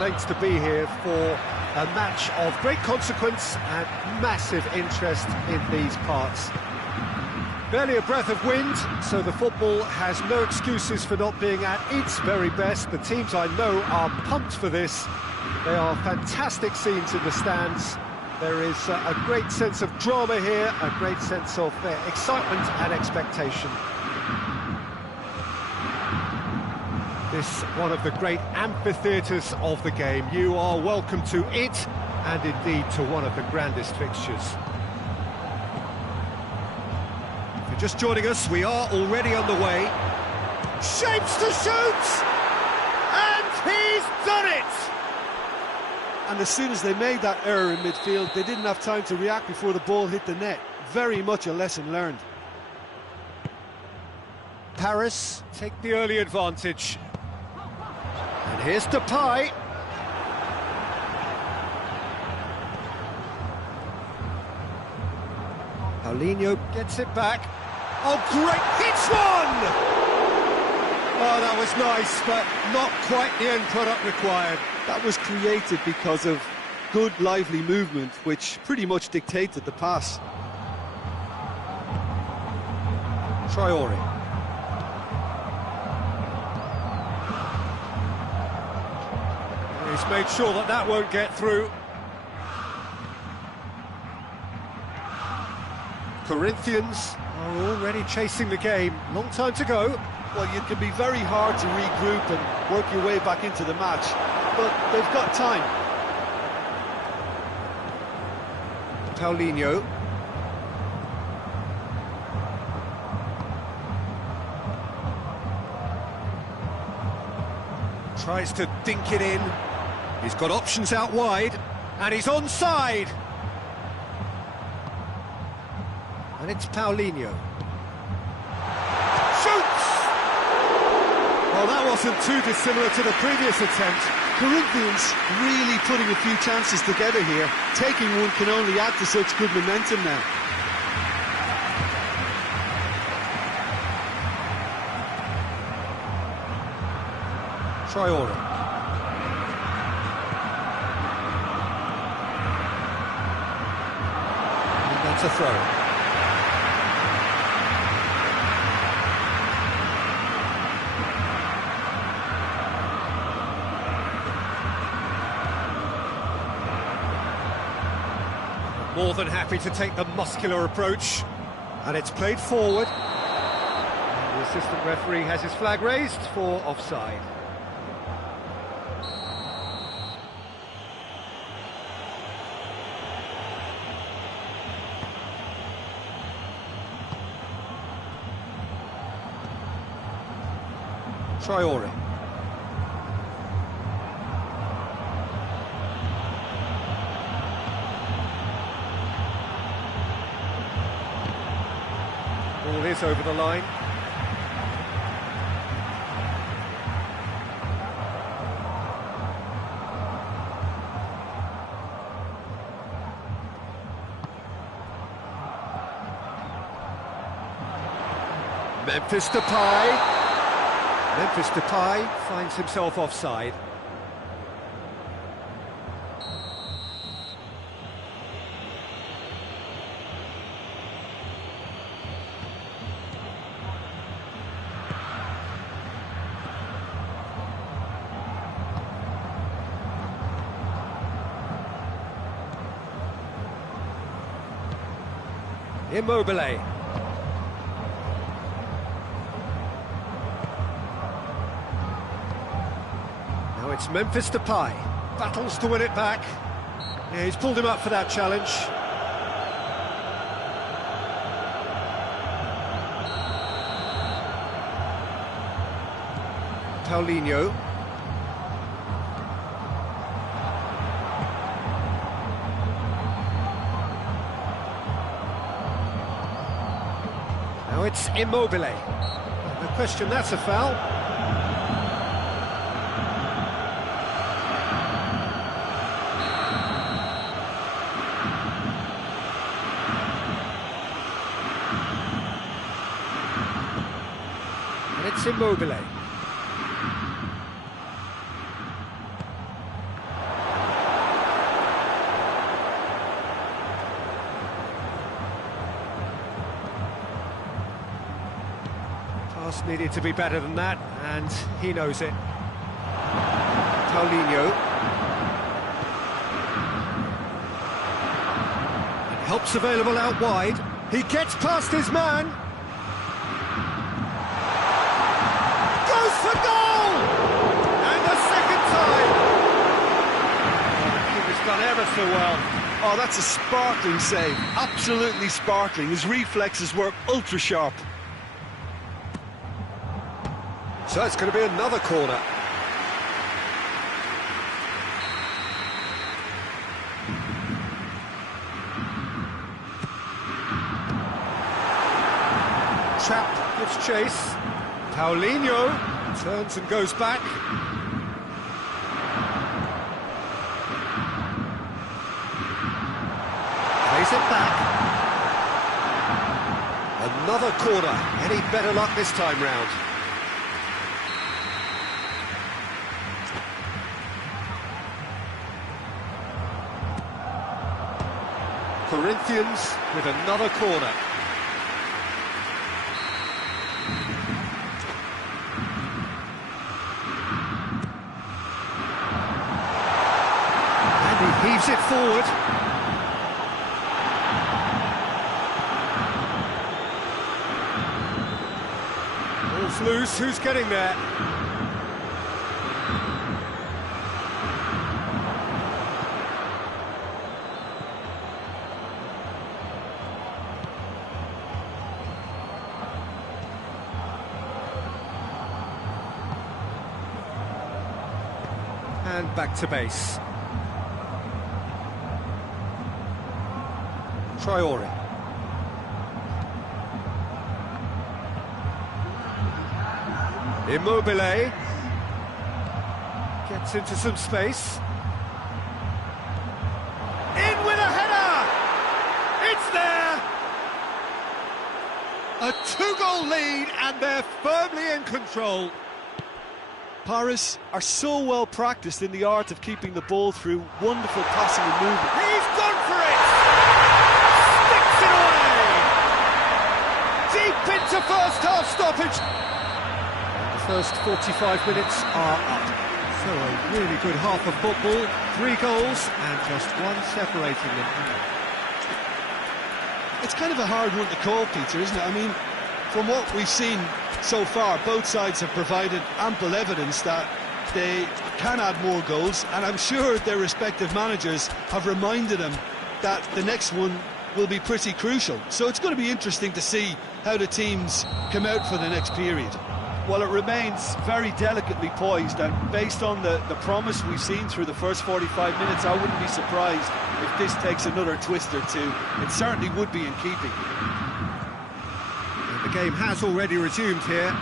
Thanks to be here for a match of great consequence and massive interest in these parts. Barely a breath of wind, so the football has no excuses for not being at its very best. The teams I know are pumped for this. They are fantastic scenes in the stands. There is a great sense of drama here, a great sense of excitement and expectation. This one of the great amphitheatres of the game. You are welcome to it, and indeed to one of the grandest fixtures. If you're just joining us, we are already on the way. Shapes to shoot! And he's done it! And as soon as they made that error in midfield, they didn't have time to react before the ball hit the net. Very much a lesson learned. Paris take the early advantage. And here's Depay. Paulinho gets it back. Oh, great! Hits one! Oh, that was nice, but not quite the end product required. That was created because of good, lively movement, which pretty much dictated the pass. Traore. He's made sure that that won't get through. Corinthians are already chasing the game. Long time to go. Well, it can be very hard to regroup and work your way back into the match, but they've got time. Paulinho. Tries to dink it in. He's got options out wide, and he's onside. And it's Paulinho. Shoots! Well, that wasn't too dissimilar to the previous attempt. Corinthians really putting a few chances together here. Taking one can only add to such good momentum now. Traore. And that's a throw. More than happy to take the muscular approach. And it's played forward. And the assistant referee has his flag raised for offside. Traore. Ball is over the line. Memphis Depay. Memphis Depay finds himself offside. Immobile. It's Memphis Depay, battles to win it back. Yeah, he's pulled him up for that challenge. Paulinho. Now it's Immobile. No question, that's a foul. And it's Immobile. Just needed to be better than that, and he knows it. Paulinho. And help's available out wide. He gets past his man. Goes for goal! And the second time! He was done ever so well. Oh, that's a sparkling save. Absolutely sparkling. His reflexes work ultra sharp. So it's going to be another corner. Trap gives chase. Paulinho turns and goes back. Plays it back. Another corner. Any better luck this time round? Corinthians with another corner. And he heaves it forward. Ball's loose, who's getting there? And back to base. Traore. Immobile. Gets into some space. In with a header! It's there! A two-goal lead and they're firmly in control. Paris are so well practiced in the art of keeping the ball through wonderful passing and movement. He's gone for it! Sticks it away! Deep into first half stoppage. The first 45 minutes are up. So a really good half of football, 3 goals and just one separating them. It's kind of a hard one to call, Peter, isn't it? I mean, from what we've seen so far, both sides have provided ample evidence that they can add more goals, and I'm sure their respective managers have reminded them that the next one will be pretty crucial. So it's going to be interesting to see how the teams come out for the next period. Well, it remains very delicately poised, and based on the promise we've seen through the first 45 minutes, I wouldn't be surprised if this takes another twist or two. It certainly would be in keeping. The game has already resumed here.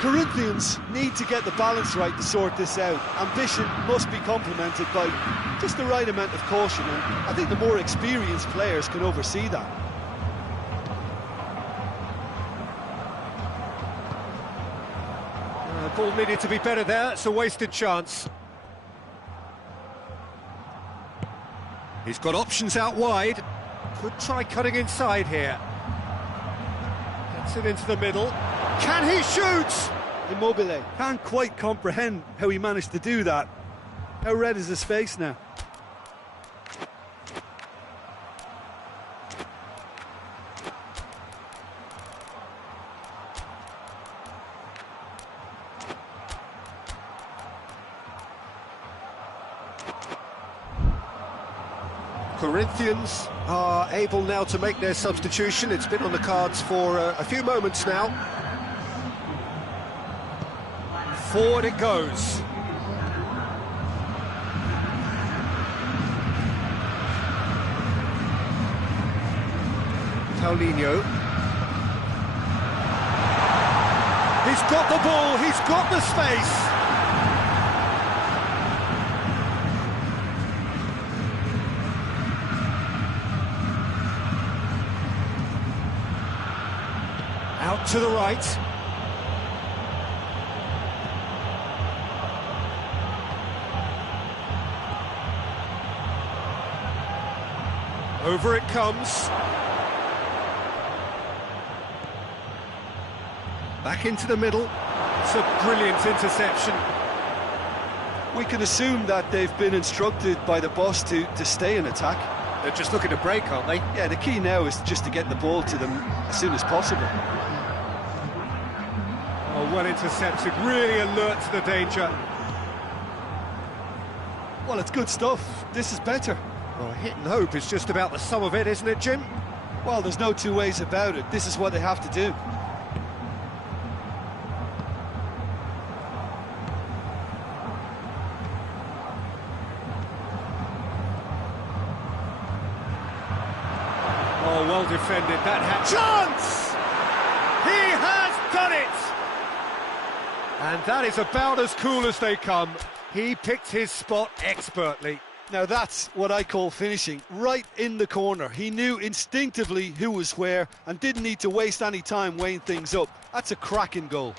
Corinthians need to get the balance right to sort this out. Ambition must be complemented by just the right amount of caution, and I think the more experienced players can oversee that. Ball needed to be better there, it's a wasted chance. He's got options out wide. Could try cutting inside here. Gets it into the middle. Can he shoot? Immobile can't quite comprehend how he managed to do that. How red is his face now? Corinthians are able now to make their substitution. It's been on the cards for a few moments now. Forward it goes. Paulinho. He's got the ball, he's got the space. Out to the right. Over it comes. Back into the middle. It's a brilliant interception. We can assume that they've been instructed by the boss to stay in attack. They're just looking to break, aren't they? Yeah, the key now is just to get the ball to them as soon as possible. Oh, well intercepted, really alert to the danger. Well, it's good stuff. This is better. Well, hit and hope is just about the sum of it, isn't it, Jim? Well, there's no two ways about it. This is what they have to do. Oh, well defended, that had chance! He has done it! And that is about as cool as they come. He picked his spot expertly. Now that's what I call finishing, right in the corner. He knew instinctively who was where and didn't need to waste any time weighing things up. That's a cracking goal.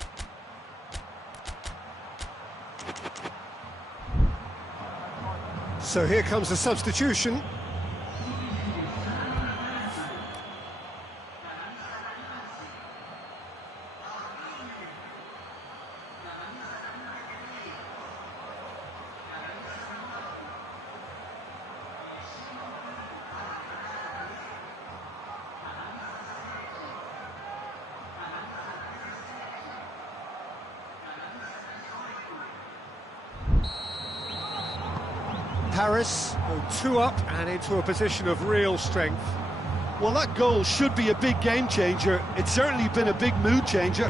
So here comes the substitution. Paris go 2 up and into a position of real strength. Well, that goal should be a big game changer. It's certainly been a big mood changer.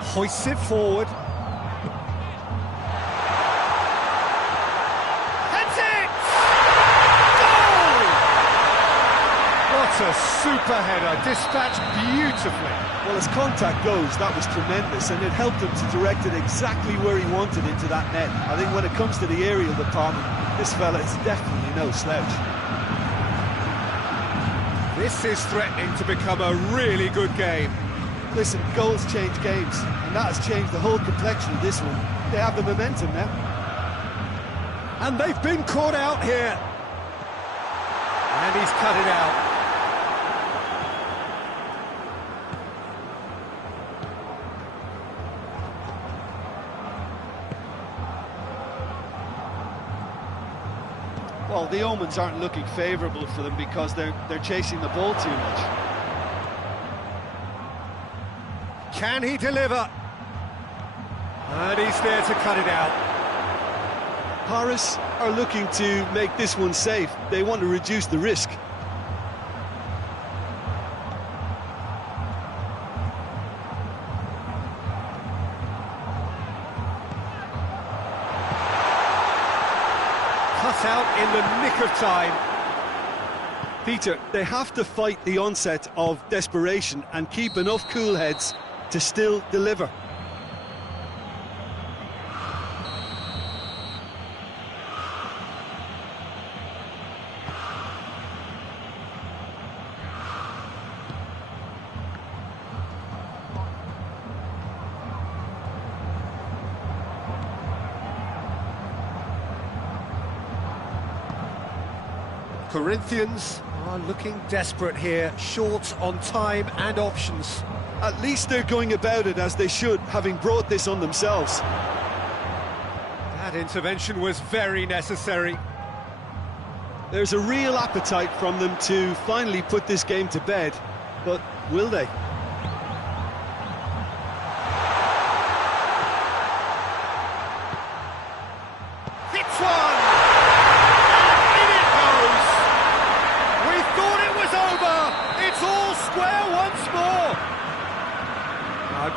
Hoists it forward. Heads it! Goal! What a super header, dispatched beautifully. Well, as contact goes, that was tremendous, and it helped him to direct it exactly where he wanted into that net. I think when it comes to the aerial department, this fella is definitely no slouch. This is threatening to become a really good game. Listen, goals change games, and that has changed the whole complexion of this one. They have the momentum now. And they've been caught out here. And he's cut it out. Well, the omens aren't looking favourable for them because they're chasing the ball too much. Can he deliver? And he's there to cut it out. Paris are looking to make this one safe. They want to reduce the risk. Cut out in the nick of time. Peter, they have to fight the onset of desperation and keep enough cool heads to still deliver. Corinthians are looking desperate here, short on time and options. At least they're going about it as they should, having brought this on themselves. That intervention was very necessary. There's a real appetite from them to finally put this game to bed, but will they? Hits one! And in it goes! We thought it was over! It's all square once more!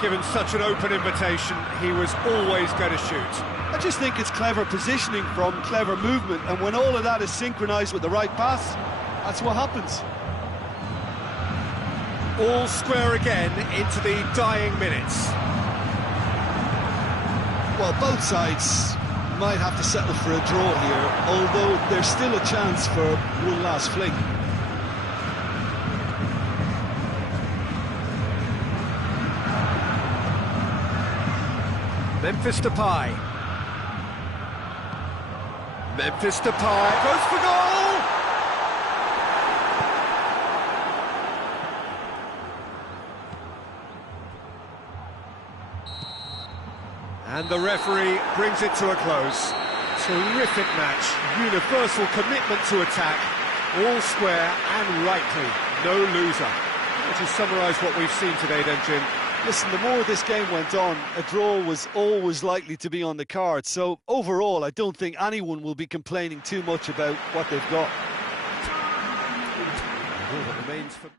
Given such an open invitation, he was always going to shoot. I just think it's clever positioning from clever movement, and when all of that is synchronised with the right pass, that's what happens. All square again into the dying minutes. Well, both sides might have to settle for a draw here, although there's still a chance for one last fling. Memphis Depay. Memphis Depay goes for goal! And the referee brings it to a close. Terrific match, universal commitment to attack, all square and rightly, no loser. Would you summarise what we've seen today then, Jim? Listen, the more this game went on, a draw was always likely to be on the card. So overall, I don't think anyone will be complaining too much about what they've got. All that remains for...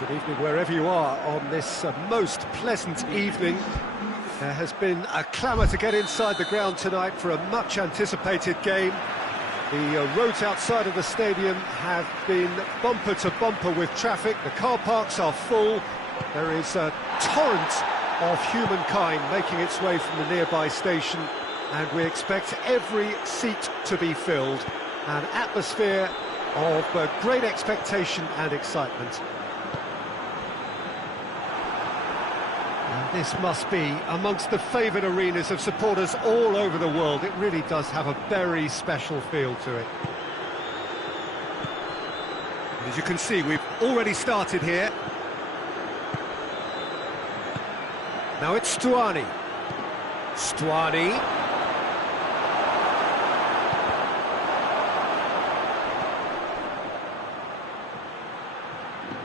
Good evening wherever you are on this most pleasant evening. There has been a clamour to get inside the ground tonight for a much anticipated game. The roads outside of the stadium have been bumper to bumper with traffic. The car parks are full. There is a torrent of humankind making its way from the nearby station, and we expect every seat to be filled. An atmosphere of great expectation and excitement. And this must be amongst the favoured arenas of supporters all over the world. It really does have a very special feel to it. As you can see, we've already started here. Now it's Stuani. Stuani.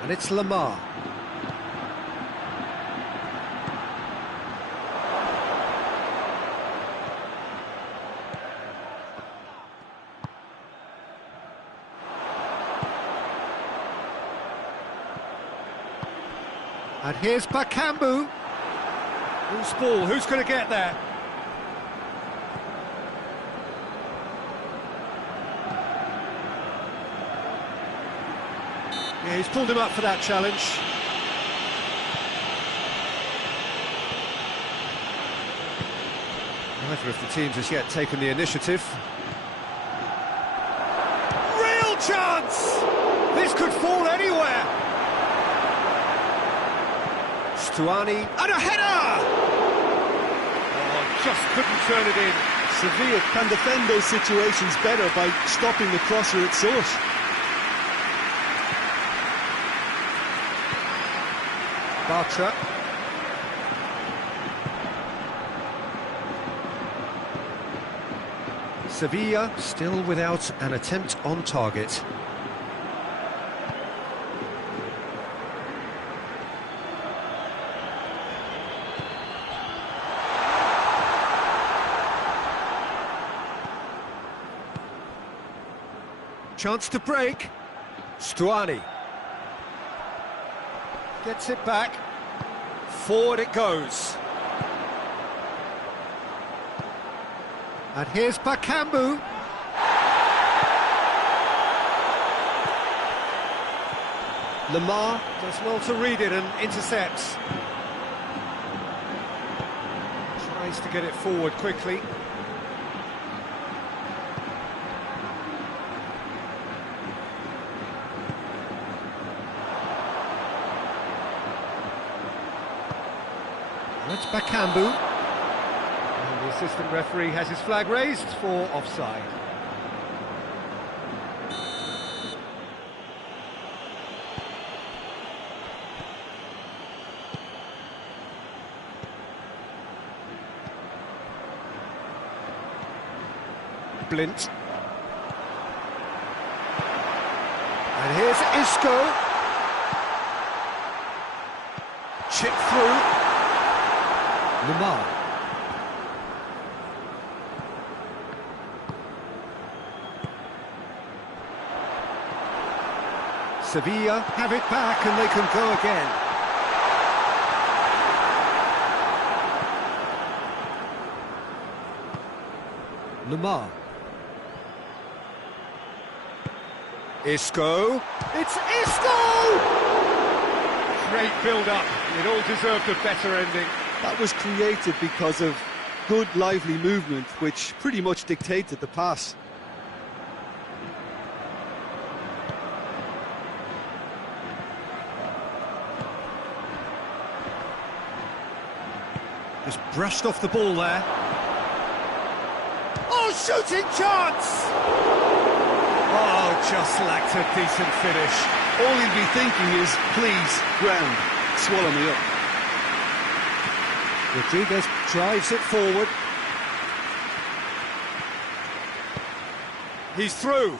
And it's Lamar. And here's Bakambu. Who's ball? Who's going to get there? Yeah, he's pulled him up for that challenge. Neither of the teams has yet taken the initiative. Real chance! This could fall anywhere. Stuani, and a header! Oh, just couldn't turn it in. Sevilla can defend those situations better by stopping the crosser at source. Bartra. Sevilla still without an attempt on target. Chance to break. Stuani gets it back. Forward it goes. And here's Bakambu. Lamar does well to read it and intercepts. Tries to get it forward quickly. That's Bakambu. And the assistant referee has his flag raised for offside. Blint. And here's Isco. Chip through. Lamar. Sevilla have it back and they can go again. Lamar. Isco. It's Isco! Great build-up. It all deserved a better ending. That was created because of good, lively movement, which pretty much dictated the pass. Just brushed off the ball there. Oh, shooting chance! Oh, just lacked a decent finish. All you'd be thinking is, please, ground, swallow me up. Rodriguez drives it forward. He's through.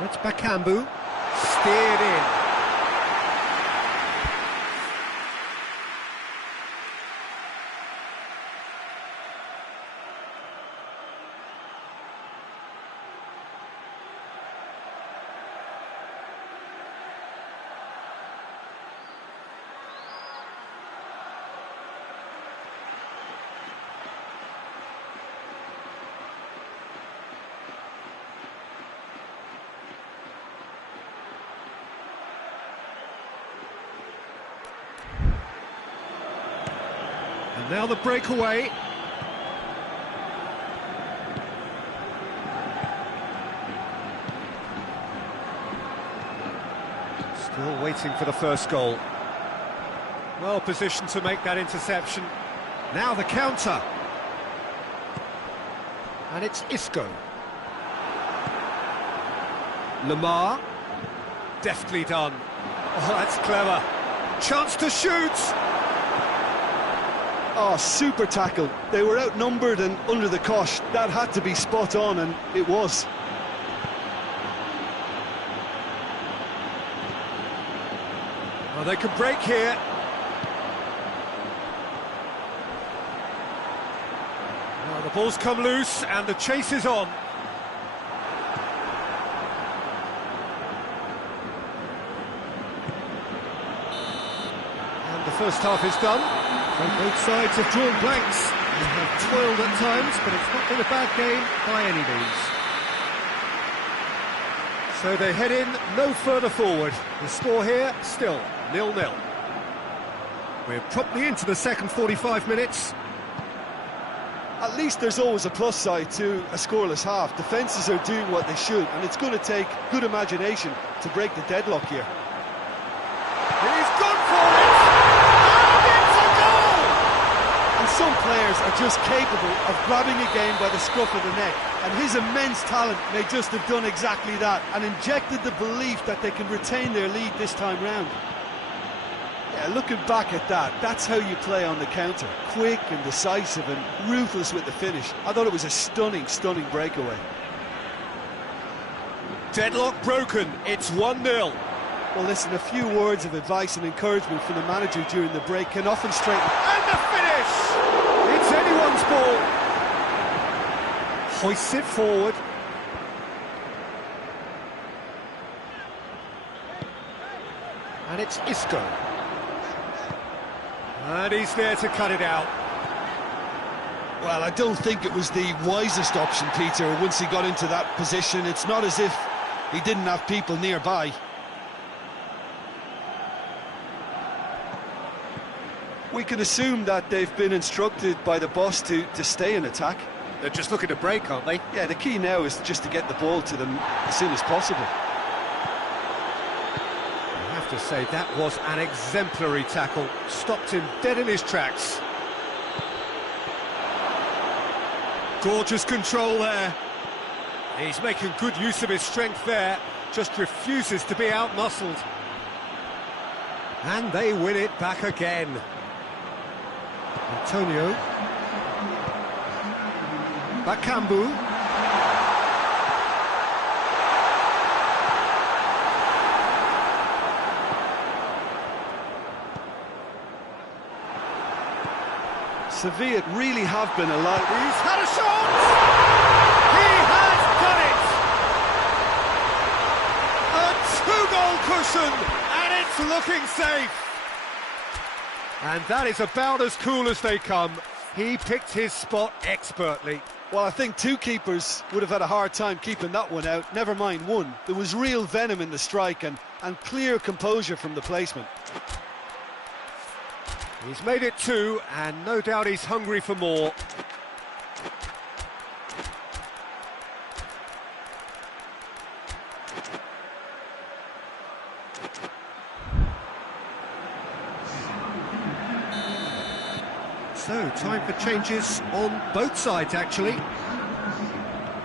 That's Bakambu. Steered in. And now the breakaway. Still waiting for the first goal. Well positioned to make that interception. Now the counter. And it's Isco. Lamar. Deftly done. Oh, that's clever. Chance to shoot. Oh, super tackle. They were outnumbered and under the cosh. That had to be spot on, and it was. Well, they can break here. Well, the ball's come loose and the chase is on. And the first half is done. And both sides have drawn blanks. They have toiled at times, but it's not been a bad game by any means. So they head in no further forward. The score here, still 0-0. We're promptly into the second 45 minutes. At least there's always a plus side to a scoreless half. Defences are doing what they should, and it's going to take good imagination to break the deadlock here. He's gone for it! And it's a goal! And some players are just capable of grabbing a game by the scruff of the neck, and his immense talent may just have done exactly that and injected the belief that they can retain their lead this time round. Yeah, looking back at that, that's how you play on the counter. Quick and decisive and ruthless with the finish. I thought it was a stunning, stunning breakaway. Deadlock broken, it's 1-0. Well, listen, a few words of advice and encouragement from the manager during the break can often straighten... And the finish! It's anyone's ball. Hoists it forward. And it's Isco. And he's there to cut it out. Well, I don't think it was the wisest option, Peter, once he got into that position. It's not as if he didn't have people nearby. We can assume that they've been instructed by the boss to stay in attack. They're just looking to break, aren't they? Yeah, the key now is just to get the ball to them as soon as possible. I have to say, that was an exemplary tackle. Stopped him dead in his tracks. Gorgeous control there. He's making good use of his strength there. Just refuses to be out-muscled. And they win it back again. Antonio. Bakambu. Sevilla really have been alive. He's had a shot! He has done it! A two-goal cushion, and it's looking safe. And that is about as cool as they come. He picked his spot expertly. Well, I think two keepers would have had a hard time keeping that one out, never mind one. There was real venom in the strike and clear composure from the placement. He's made it two, and no doubt he's hungry for more. So, time for changes on both sides, actually.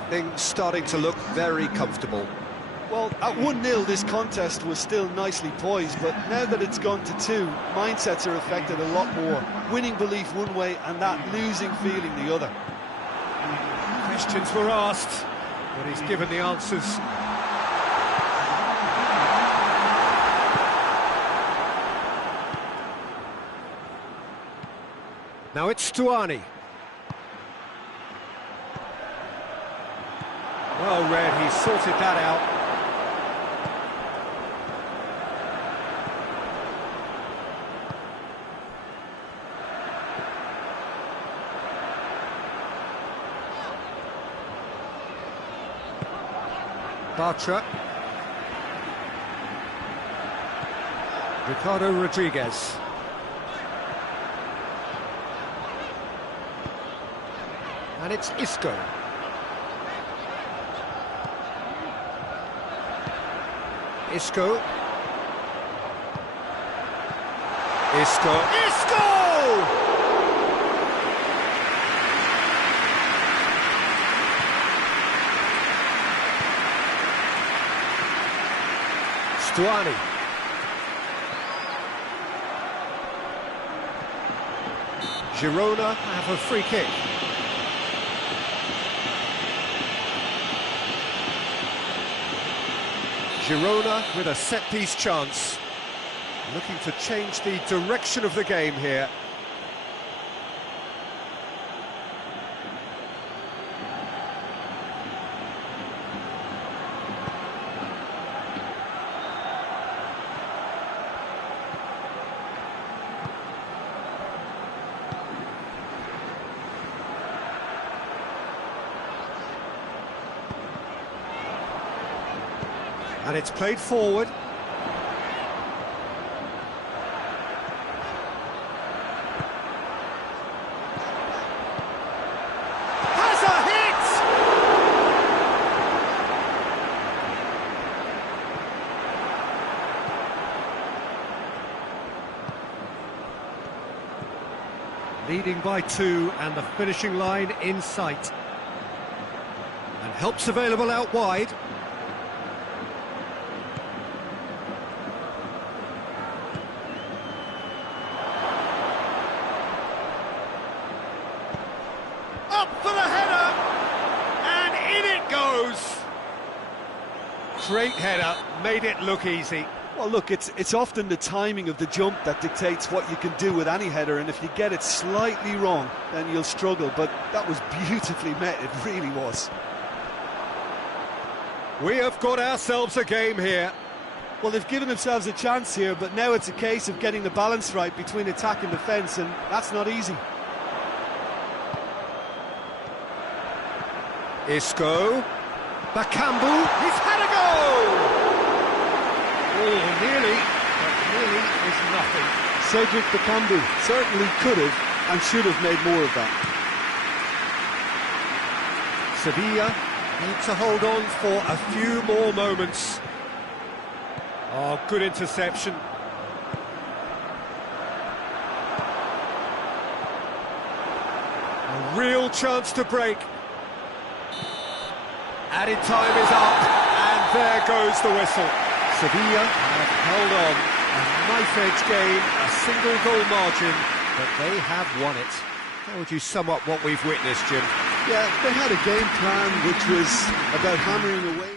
Things starting to look very comfortable. Well, at 1-0 this contest was still nicely poised, but now that it's gone to 2, mindsets are affected a lot more. Winning belief one way and that losing feeling the other. Questions were asked, but he's given the answers. Now it's Stuani. Well read, he's sorted that out. Bartra. Ricardo Rodriguez. And it's Isco. Isco. Stuani. Girona have a free kick. Girona with a set-piece chance. Looking to change the direction of the game here. And it's played forward. Has a hit! Leading by 2 and the finishing line in sight. And help's available out wide. Up for the header! And in it goes! Great header, made it look easy. Well, look, it's often the timing of the jump that dictates what you can do with any header, and if you get it slightly wrong, then you'll struggle. But that was beautifully met, it really was. We have got ourselves a game here. Well, they've given themselves a chance here, but now it's a case of getting the balance right between attack and defence, and that's not easy. Isco, Bakambu, he's had a go! Oh, nearly, but nearly is nothing. Cedric Bakambu certainly could have and should have made more of that. Sevilla need to hold on for a few more moments. Oh, good interception. A real chance to break. Added time is up, and there goes the whistle. Sevilla have held on, a knife-edge game, a single goal margin, but they have won it. How would you sum up what we've witnessed, Jim? Yeah, they had a game plan which was about hammering away.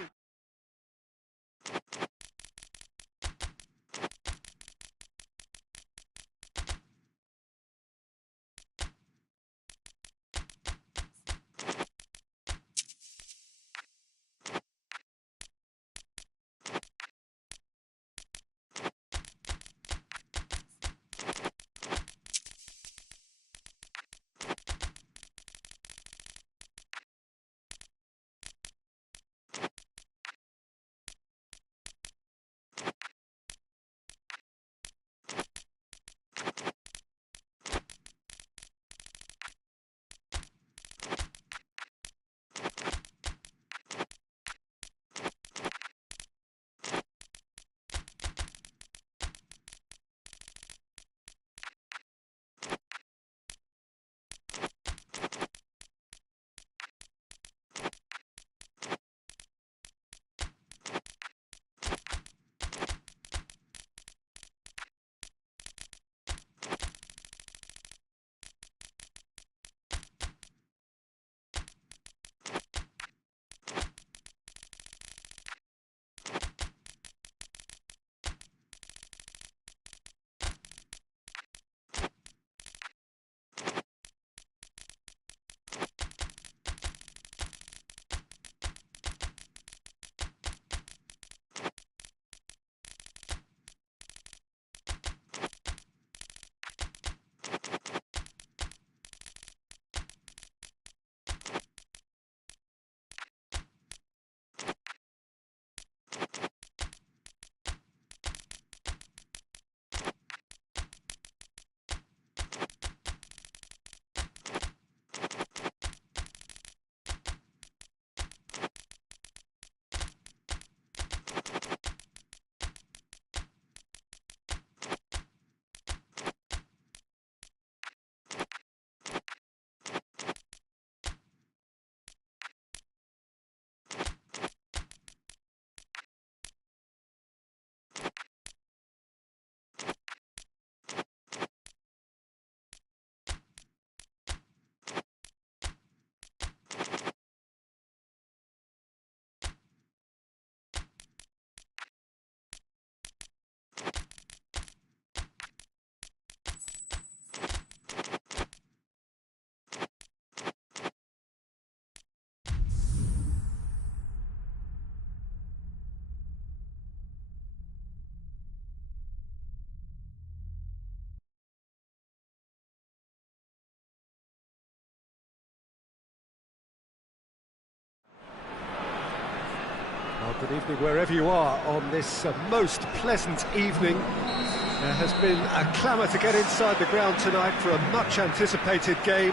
Well, good evening wherever you are on this most pleasant evening. There has been a clamour to get inside the ground tonight for a much anticipated game.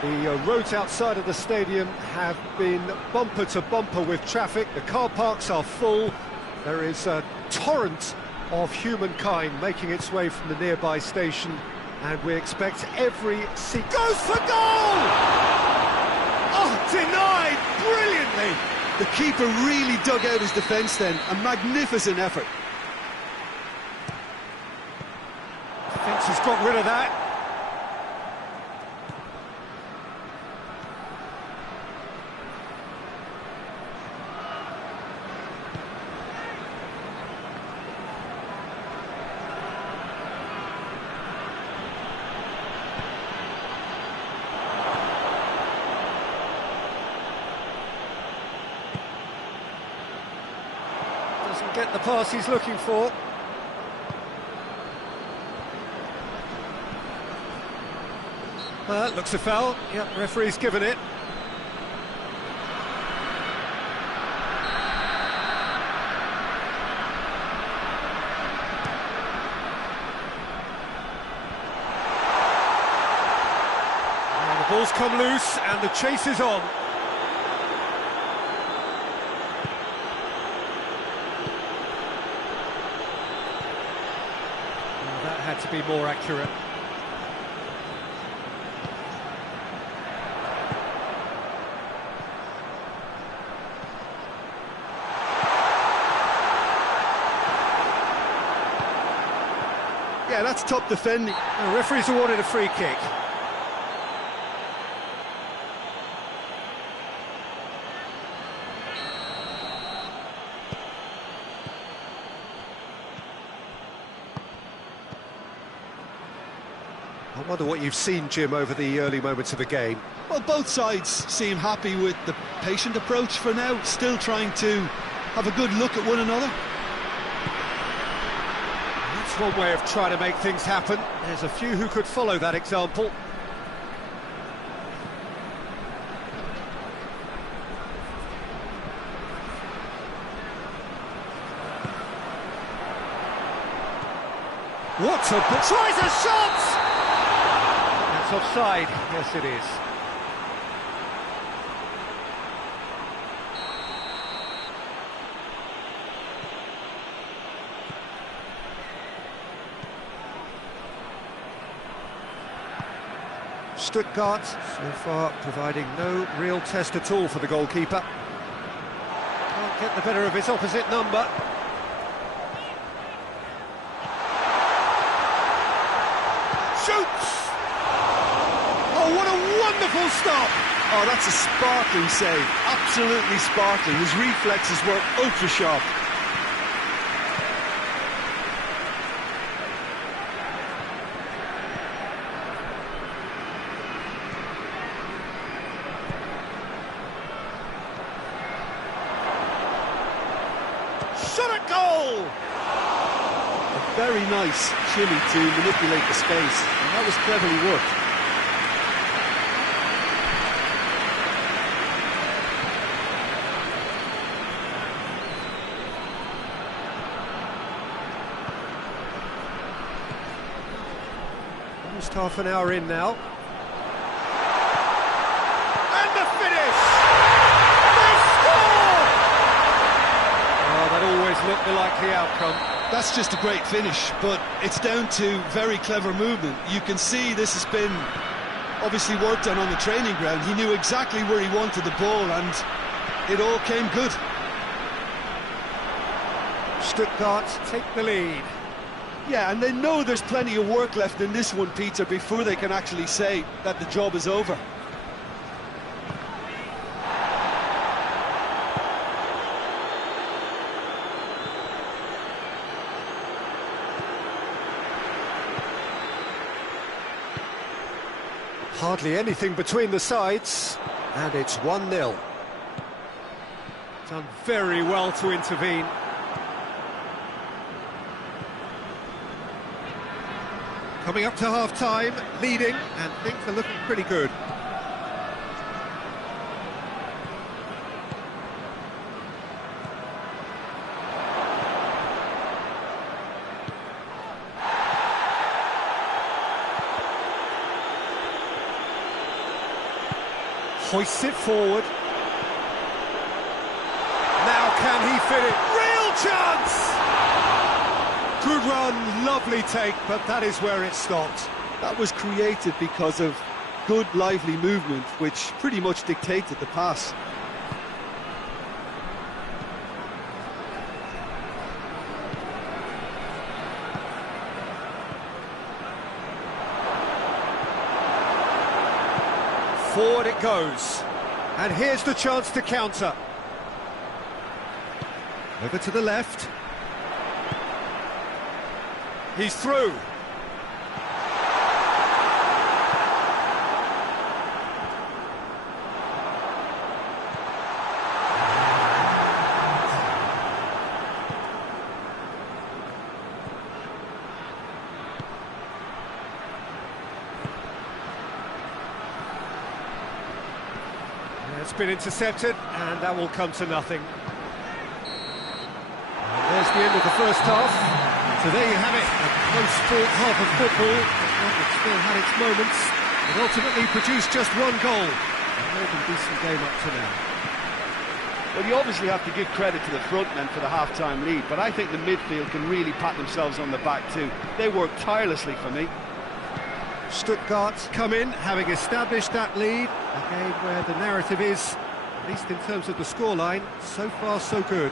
The roads outside of the stadium have been bumper to bumper with traffic. The car parks are full. There is a torrent of humankind making its way from the nearby station and we expect every goes for goal! Oh, denied brilliantly! The keeper really dug out his defence then, a magnificent effort. Thinks he's got rid of that. Doesn't get the pass he's looking for. Looks a foul. Yep, referee's given it. And the ball's come loose and the chase is on. Well, that had to be more accurate. Yeah, that's top defending. The referee's awarded a free kick. I wonder what you've seen, Jim, over the early moments of the game. Well, both sides seem happy with the patient approach for now, still trying to have a good look at one another. That's one way of trying to make things happen. There's a few who could follow that example. What a... tries a shot! That's offside. Yes, it is. Stuttgart, so far, providing no real test at all for the goalkeeper. Can't get the better of his opposite number. Shoots! Oh, what a wonderful stop! Oh, that's a sparkling save, absolutely sparkling. His reflexes were ultra-sharp. Shot at goal! A very nice shimmy to manipulate the space, and that was cleverly worked. Almost half an hour in now. And the finish! They score! Oh, that always looked the likely outcome. That's just a great finish, but it's down to very clever movement. You can see this has been obviously worked on the training ground. He knew exactly where he wanted the ball, and it all came good. Stuttgart take the lead. Yeah, and they know there's plenty of work left in this one, Peter, before they can actually say that the job is over. Hardly anything between the sides, and it's 1-0. Done very well to intervene. Coming up to half-time, leading, and things are looking pretty good. Hoists it forward. Now can he fit it? Real chance! Good run, lovely take, but that is where it stopped. That was created because of good, lively movement, which pretty much dictated the pass. Forward it goes. And here's the chance to counter. Over to the left. He's through. It's been intercepted, and that will come to nothing. And there's the end of the first half. So there you have it, a close-fought half of football. It still had its moments. It ultimately produced just one goal. A more than decent game up to now. Well, you obviously have to give credit to the front men for the half-time lead, but I think the midfield can really pat themselves on the back too. They worked tirelessly for me. Stuttgart come in, having established that lead, a game where the narrative is, at least in terms of the scoreline, so far so good.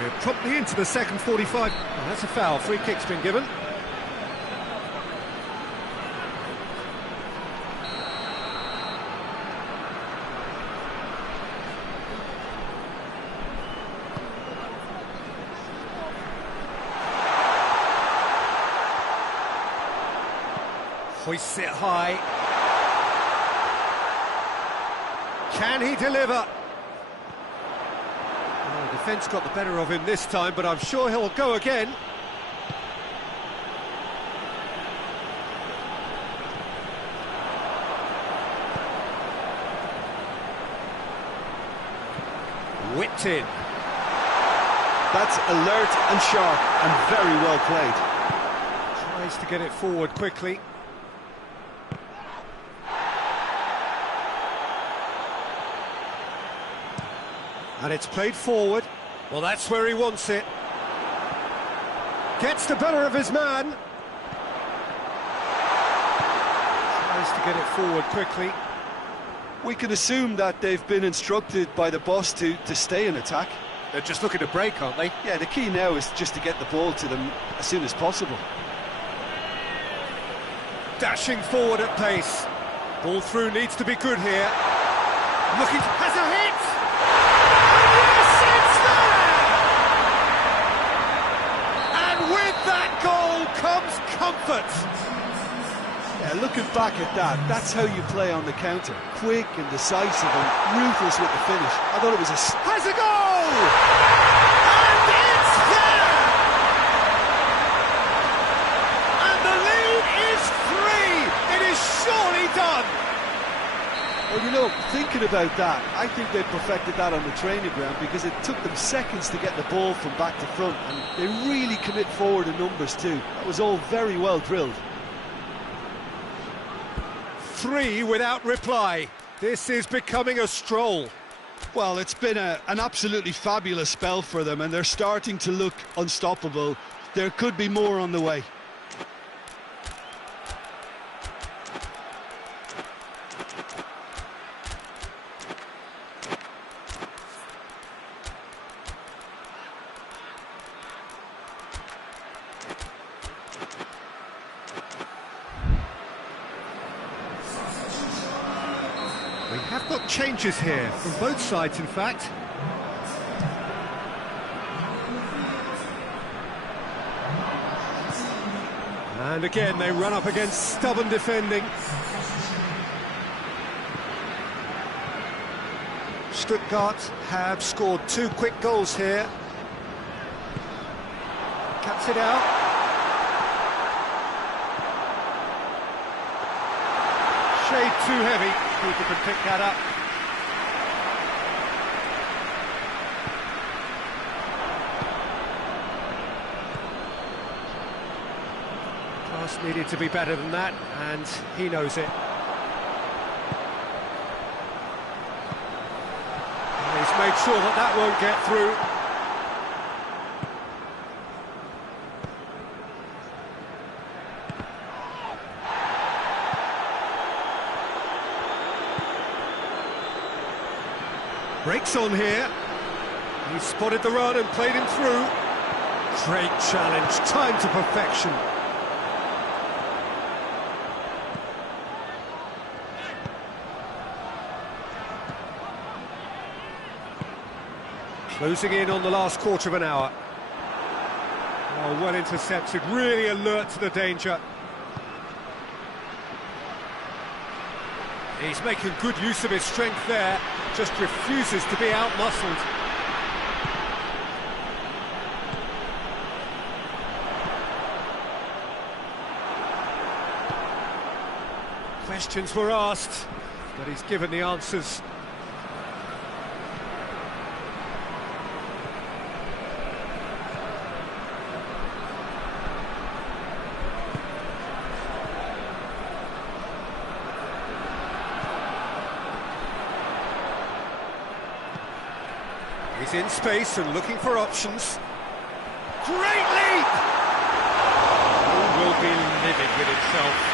We're promptly into the second 45. Oh, that's a foul, free kick's been given. Hoists it high. Can he deliver? Oh, the defence got the better of him this time, but I'm sure he'll go again. Whipped in. That's alert and sharp and very well played. Tries to get it forward quickly. And it's played forward. Well, that's where he wants it. Gets the better of his man. Tries to get it forward quickly. We can assume that they've been instructed by the boss to stay in attack. They're just looking to break, aren't they? Yeah, the key now is just to get the ball to them as soon as possible. Dashing forward at pace. Ball through needs to be good here. Looking, has a hit! With that goal comes comfort. Yeah, looking back at that, that's how you play on the counter. Quick and decisive and ruthless with the finish. I thought it was has a goal! And it's there! And the lead is 3! It is surely done! Well, you know, thinking about that, I think they perfected that on the training ground because it took them seconds to get the ball from back to front, and they really commit forward in numbers too. That was all very well drilled. 3 without reply. This is becoming a stroll. Well, it's been an absolutely fabulous spell for them, and they're starting to look unstoppable. There could be more on the way. We have got changes here, from both sides in fact. And again they run up against stubborn defending. Stuttgart have scored 2 quick goals here. Cuts it out. Shade too heavy. Keeper can pick that up. Pass needed to be better than that, and he knows it. And he's made sure that that won't get through. Breaks on here. He spotted the run and played him through. Great challenge, timed to perfection. Closing in on the last quarter of an hour. Oh, well intercepted, really alert to the danger. He's making good use of his strength there, just refuses to be out-muscled. Questions were asked, but he's given the answers. He's in space and looking for options. Great leap! He will be livid with himself.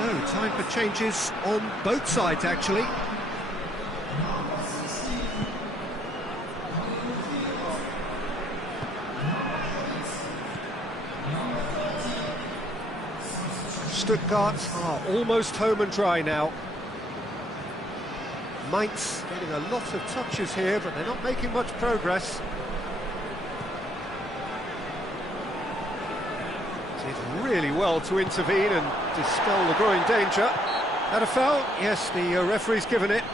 So, time for changes on both sides, actually. Stuttgart are almost home and dry now. Mainz getting a lot of touches here, but they're not making much progress. Did really well to intervene and dispel the growing danger. Had a foul? Yes, the referee's given it.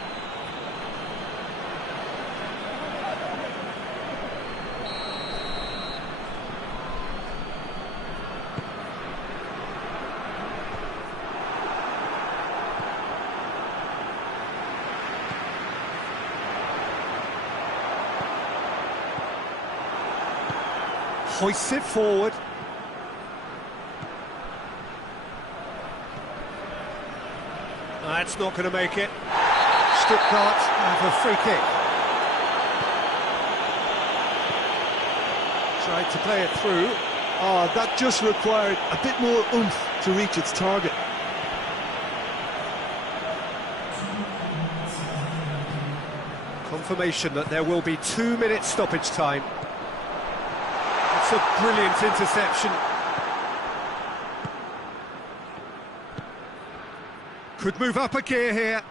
Hoists it forward. That's not going to make it. Stuttgart have a free kick. Tried to play it through. Oh, that just required a bit more oomph to reach its target. Confirmation that there will be 2 minutes stoppage time. It's a brilliant interception. Could move up a gear here.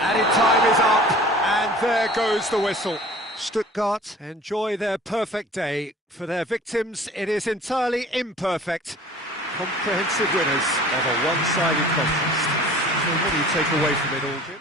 Added time is up, and there goes the whistle. Stuttgart enjoy their perfect day. For their victims, it is entirely imperfect. Comprehensive winners of a one-sided contest. So what do you take away from it all, Jim?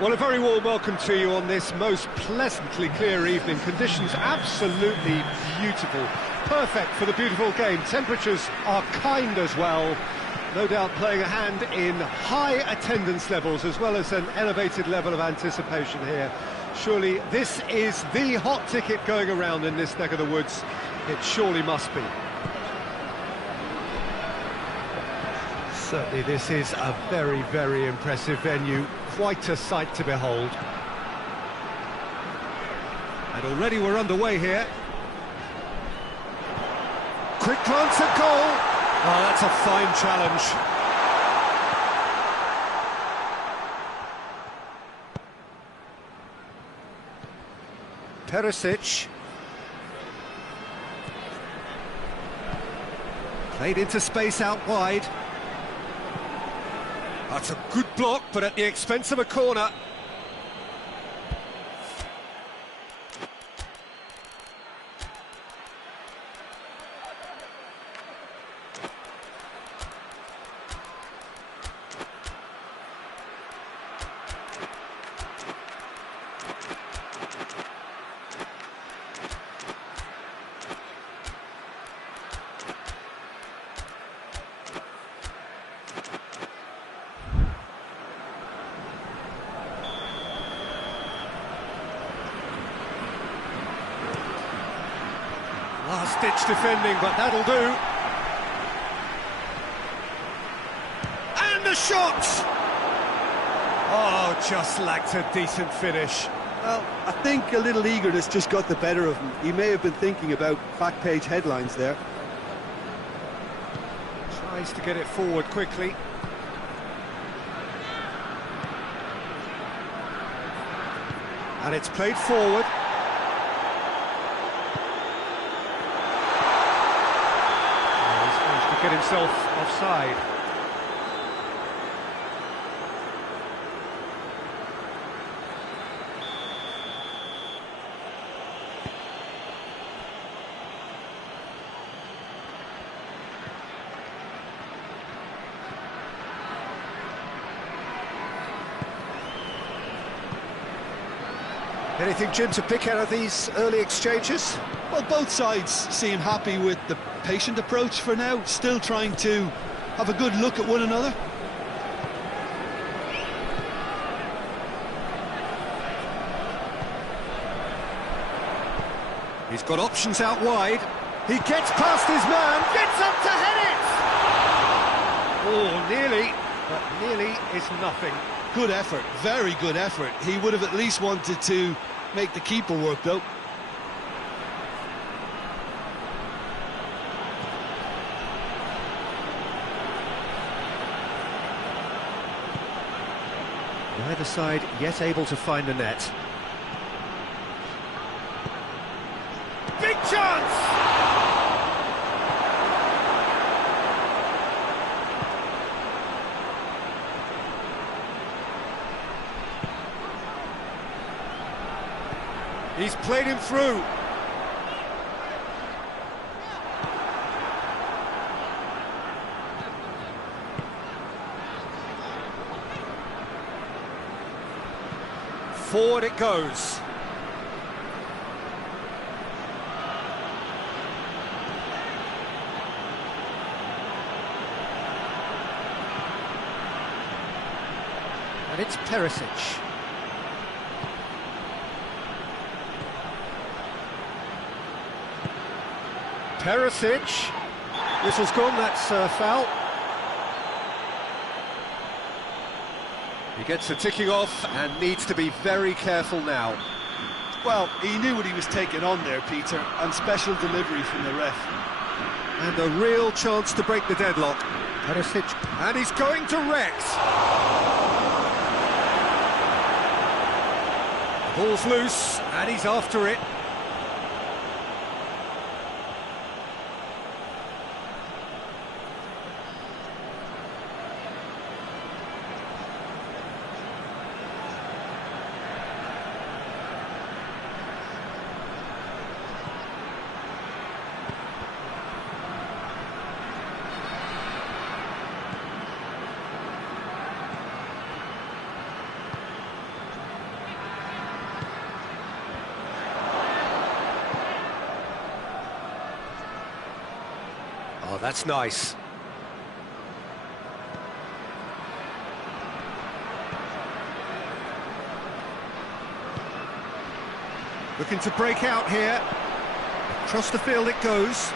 Well, a very warm welcome to you on this most pleasantly clear evening. Conditions absolutely beautiful. Perfect for the beautiful game. Temperatures are kind as well. No doubt playing a hand in high attendance levels as well as an elevated level of anticipation here. Surely this is the hot ticket going around in this neck of the woods. It surely must be. Certainly this is a very, very impressive venue. Quite a sight to behold. And already we're underway here. Quick glance at goal. Oh, that's a fine challenge. Perisic. Played into space out wide. That's a good block, but at the expense of a corner. Last-ditch defending, but that'll do. And the shot! Oh, just lacked a decent finish. Well, I think a little eagerness just got the better of him. He may have been thinking about back-page headlines there. Tries to get it forward quickly. And it's played forward. Get himself offside. Anything, Jim, to pick out of these early exchanges? Well, both sides seem happy with the patient approach for now, still trying to have a good look at one another. He's got options out wide. He gets past his man, gets up to head it! Oh, nearly, but nearly is nothing. Good effort, very good effort. He would have at least wanted to make the keeper work, though. Neither side yet able to find the net. Big chance! He's played him through. Forward it goes. And it's Perisic. Perisic. Whistle's gone, that's foul. He gets the ticking off and needs to be very careful now. Well, he knew what he was taking on there, Peter, and special delivery from the ref. And a real chance to break the deadlock. Perisic, and he's going to Rex. The ball's loose, and he's after it. Oh, that's nice. Looking to break out here. Across the field it goes.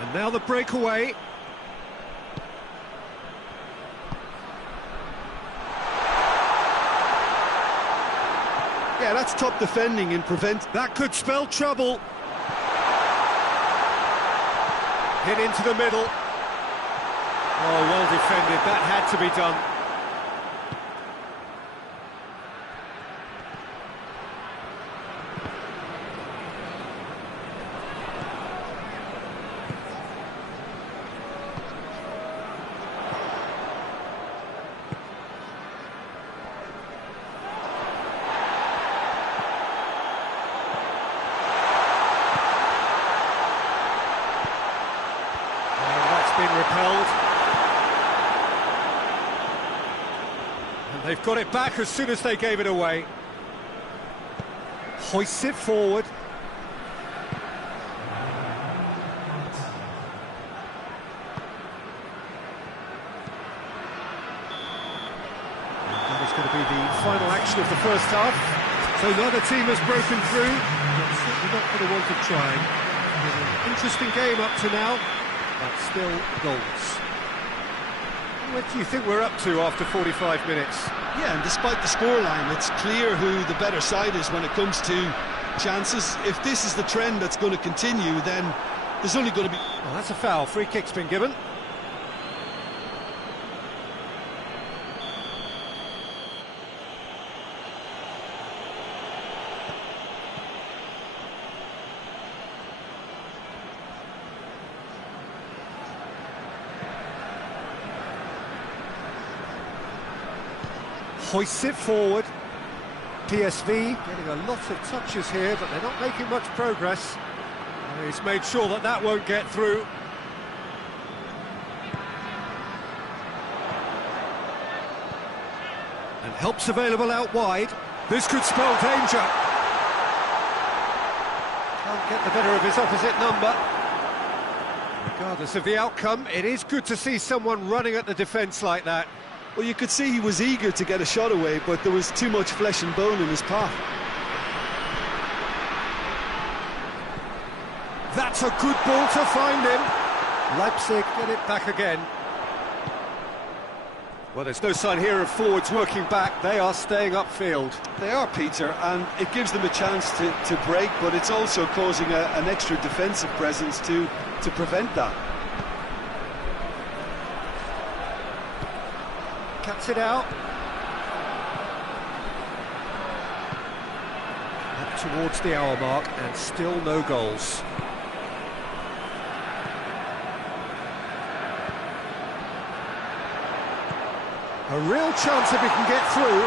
And now the breakaway. Yeah, that's top defending and prevent. That could spell trouble. Hit into the middle. Oh, well defended. That had to be done. Been repelled, and they've got it back as soon as they gave it away. Hoists it forward. And that is going to be the final action of the first half. So neither team has broken through. They're certainly not going to want to try. It's an interesting game up to now, but still goals. What do you think we're up to after 45 minutes? Yeah, and despite the scoreline, it's clear who the better side is when it comes to chances. If this is the trend that's going to continue, then there's only going to be... Oh, that's a foul. Free kick's been given. Hoists it forward. PSV getting a lot of touches here, but they're not making much progress. He's made sure that that won't get through. And help's available out wide. This could spell danger. Can't get the better of his opposite number. Regardless of the outcome, it is good to see someone running at the defence like that. Well, you could see he was eager to get a shot away, but there was too much flesh and bone in his path. That's a good ball to find him. Leipzig get it back again. Well, there's no sign here of forwards working back. They are staying upfield. They are, Peter, and it gives them a chance to break, but it's also causing an extra defensive presence to prevent that. Cuts it out. Up towards the hour mark and still no goals. A real chance if he can get through.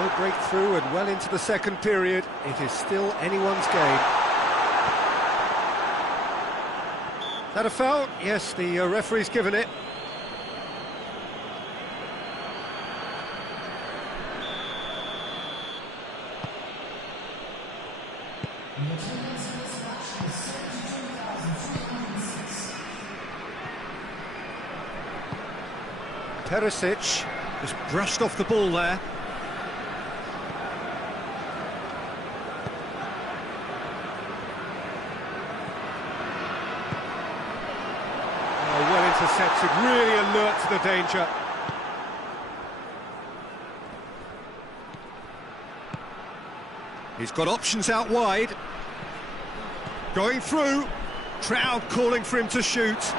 No breakthrough and well into the second period. It is still anyone's game. Is that a foul? Yes, the referee's given it. Perisic just brushed off the ball there. Oh, well intercepted, really alert to the danger. He's got options out wide. Going through. Crowd calling for him to shoot.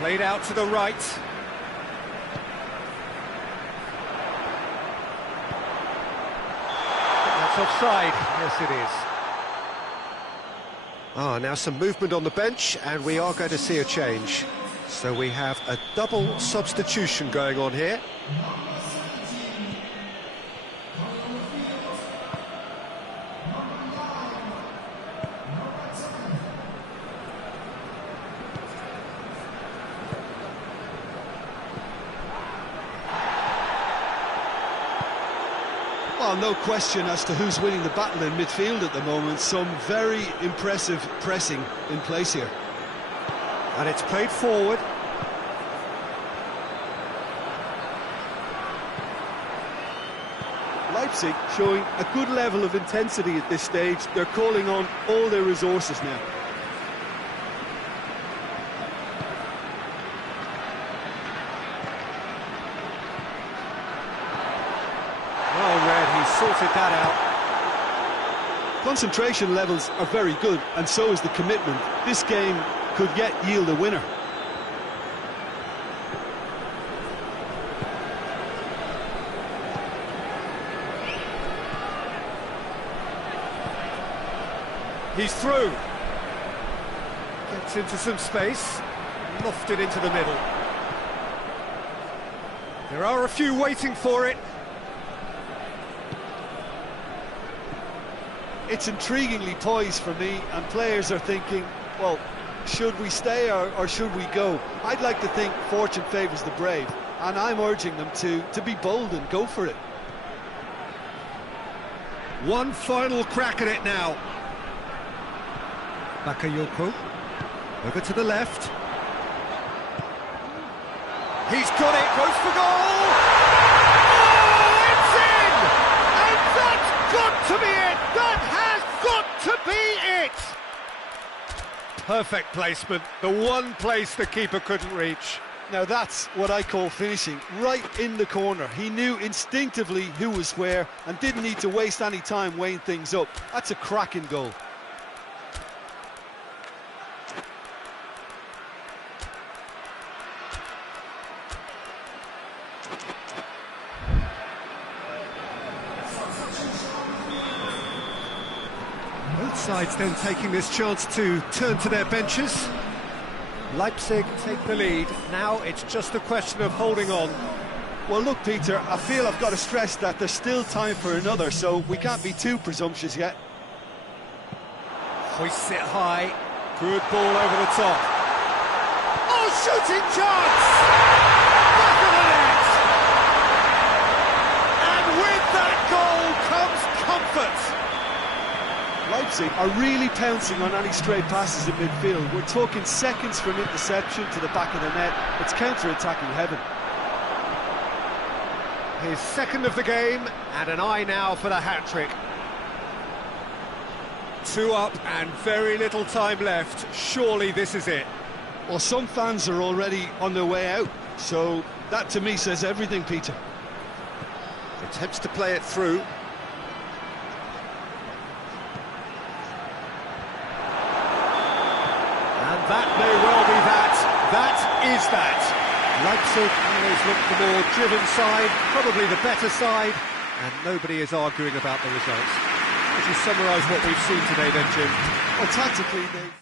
Played out to the right. That's offside. Yes, it is. Now some movement on the bench, and we are going to see a change. So we have a double substitution going on here. Well, no question as to who's winning the battle in midfield at the moment. Some very impressive pressing in place here. And it's played forward. Leipzig showing a good level of intensity at this stage. They're calling on all their resources now. Well read, he sorted that out. Concentration levels are very good, and so is the commitment. This game could yet yield a winner. He's through. Gets into some space. Lofted into the middle. There are a few waiting for it. It's intriguingly poised for me, and players are thinking, well, should we stay or should we go? I'd like to think fortune favours the brave, and I'm urging them to be bold and go for it. One final crack at it now. Bakayoko. Over to the left. He's got it, goes for goal! Oh, it's in! And that's got to be it! That has got to be it! Perfect placement, the one place the keeper couldn't reach. Now that's what I call finishing, right in the corner. He knew instinctively who was where and didn't need to waste any time weighing things up. That's a cracking goal. Both sides then taking this chance to turn to their benches. Leipzig take the lead. Now it's just a question of holding on. Well, look, Peter, I feel I've got to stress that there's still time for another, so we can't be too presumptuous yet. Hoists it high. Good ball over the top. Oh, shooting chance! Back of the net! And with that goal comes comfort. Leipzig are really pouncing on any stray passes in midfield. We're talking seconds from interception to the back of the net. It's counter-attacking heaven. His second of the game, and an eye now for the hat-trick. 2 up and very little time left. Surely this is it. Well, some fans are already on their way out, so that to me says everything, Peter. Attempts to play it through. And that may well be that. That is that. Leipzig always look the more driven side, probably the better side, and nobody is arguing about the results. Could you summarise what we've seen today then, Jim? Well, tactically, they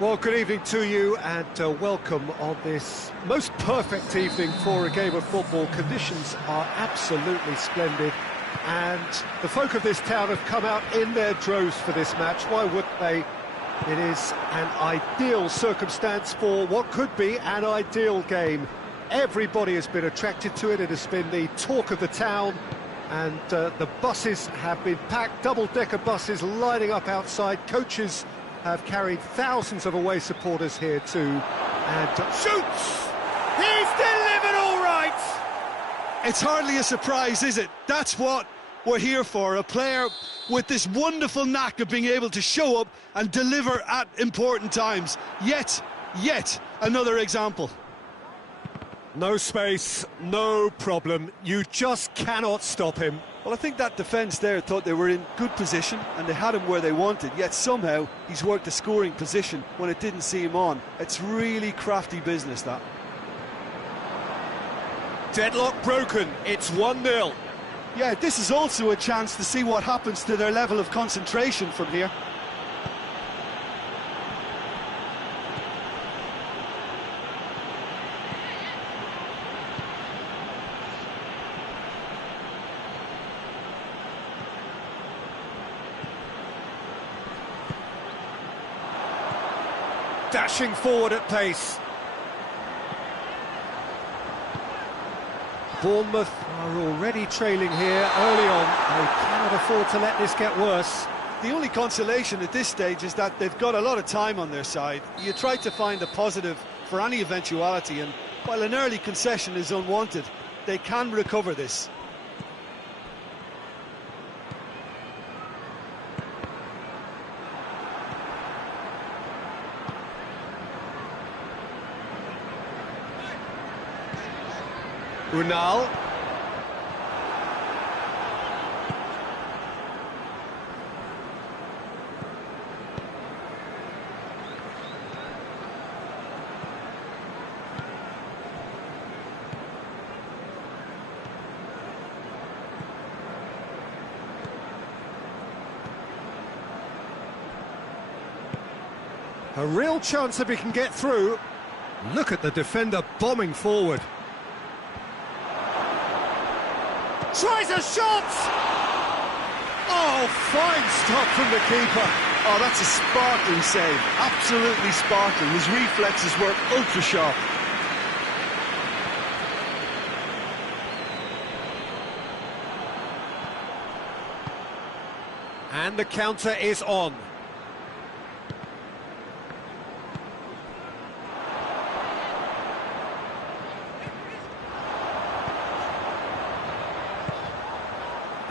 Well, good evening to you and welcome on this most perfect evening for a game of football. Conditions are absolutely splendid and the folk of this town have come out in their droves for this match. Why wouldn't they? It is an ideal circumstance for what could be an ideal game. Everybody has been attracted to it. It has been the talk of the town, and the buses have been packed, double-decker buses lining up outside. Coaches have carried thousands of away supporters here too, and shoots! He's delivered all right! It's hardly a surprise, is it? That's what we're here for, a player with this wonderful knack of being able to show up and deliver at important times. Yet another example. No space, no problem. You just cannot stop him. Well, I think that defence there thought they were in good position and they had him where they wanted, yet somehow he's worked a scoring position when it didn't see him on. It's really crafty business, that. Deadlock broken, it's 1-0. Yeah, this is also a chance to see what happens to their level of concentration from here. Dashing forward at pace. Bournemouth are already trailing here early on. They cannot afford to let this get worse. The only consolation at this stage is that they've got a lot of time on their side. You try to find a positive for any eventuality, and while an early concession is unwanted, they can recover this. Unal. A real chance if he can get through. Look at the defender bombing forward. Tries a shot! Oh, fine stop from the keeper. Oh, that's a sparkling save. Absolutely sparkling. His reflexes work ultra sharp. And the counter is on.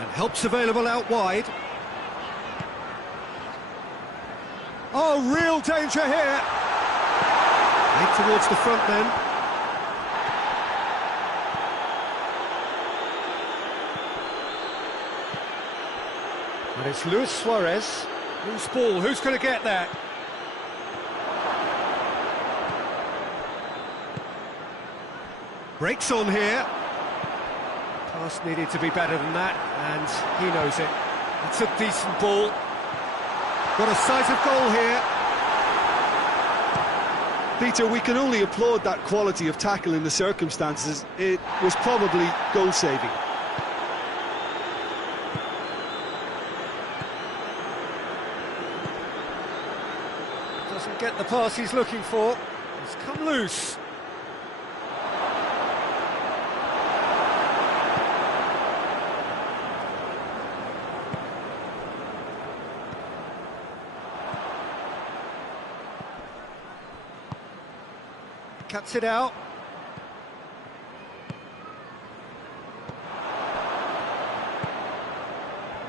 And help's available out wide. Oh, real danger here. Right towards the front then. And it's Luis Suarez. Loose ball, who's going to get that? Breaks on here. Pass needed to be better than that, and he knows it. It's a decent ball. Got a sight of goal here. Peter, we can only applaud that quality of tackle in the circumstances. It was probably goal-saving. Doesn't get the pass he's looking for. It's come loose. Cuts it out.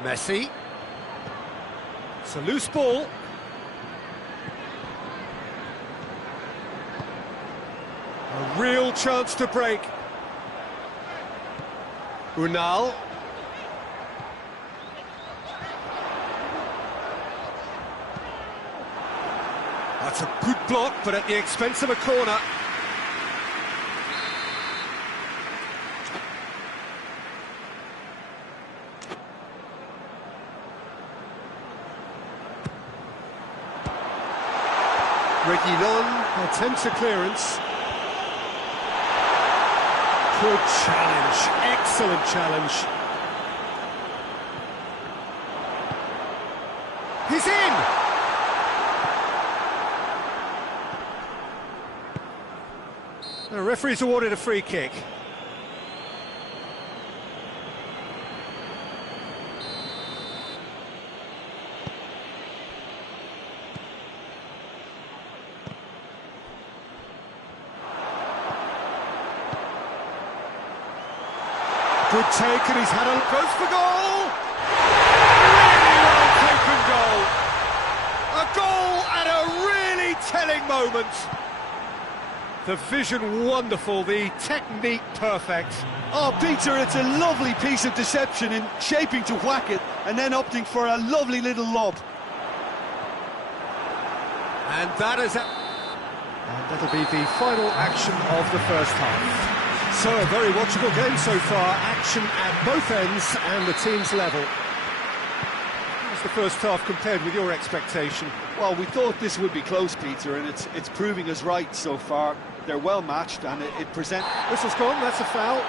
Messi. It's a loose ball. A real chance to break. Unal. That's a good block, but at the expense of a corner. Reguilon attempts a clearance. Good challenge, excellent challenge. He's in! The referee's awarded a free kick. Good take, and he's had a goes for goal. Really well taken goal. A goal at a really telling moment. The vision wonderful, the technique perfect. Oh, Peter, it's a lovely piece of deception in shaping to whack it and then opting for a lovely little lob. And that is and that'll be the final action of the first half. So, a very watchable game so far, action at both ends and the team's level. How's the first half compared with your expectation? Well, we thought this would be close, Peter, and it's proving us right so far. They're well matched, and it presents... Whistle's gone, that's a foul.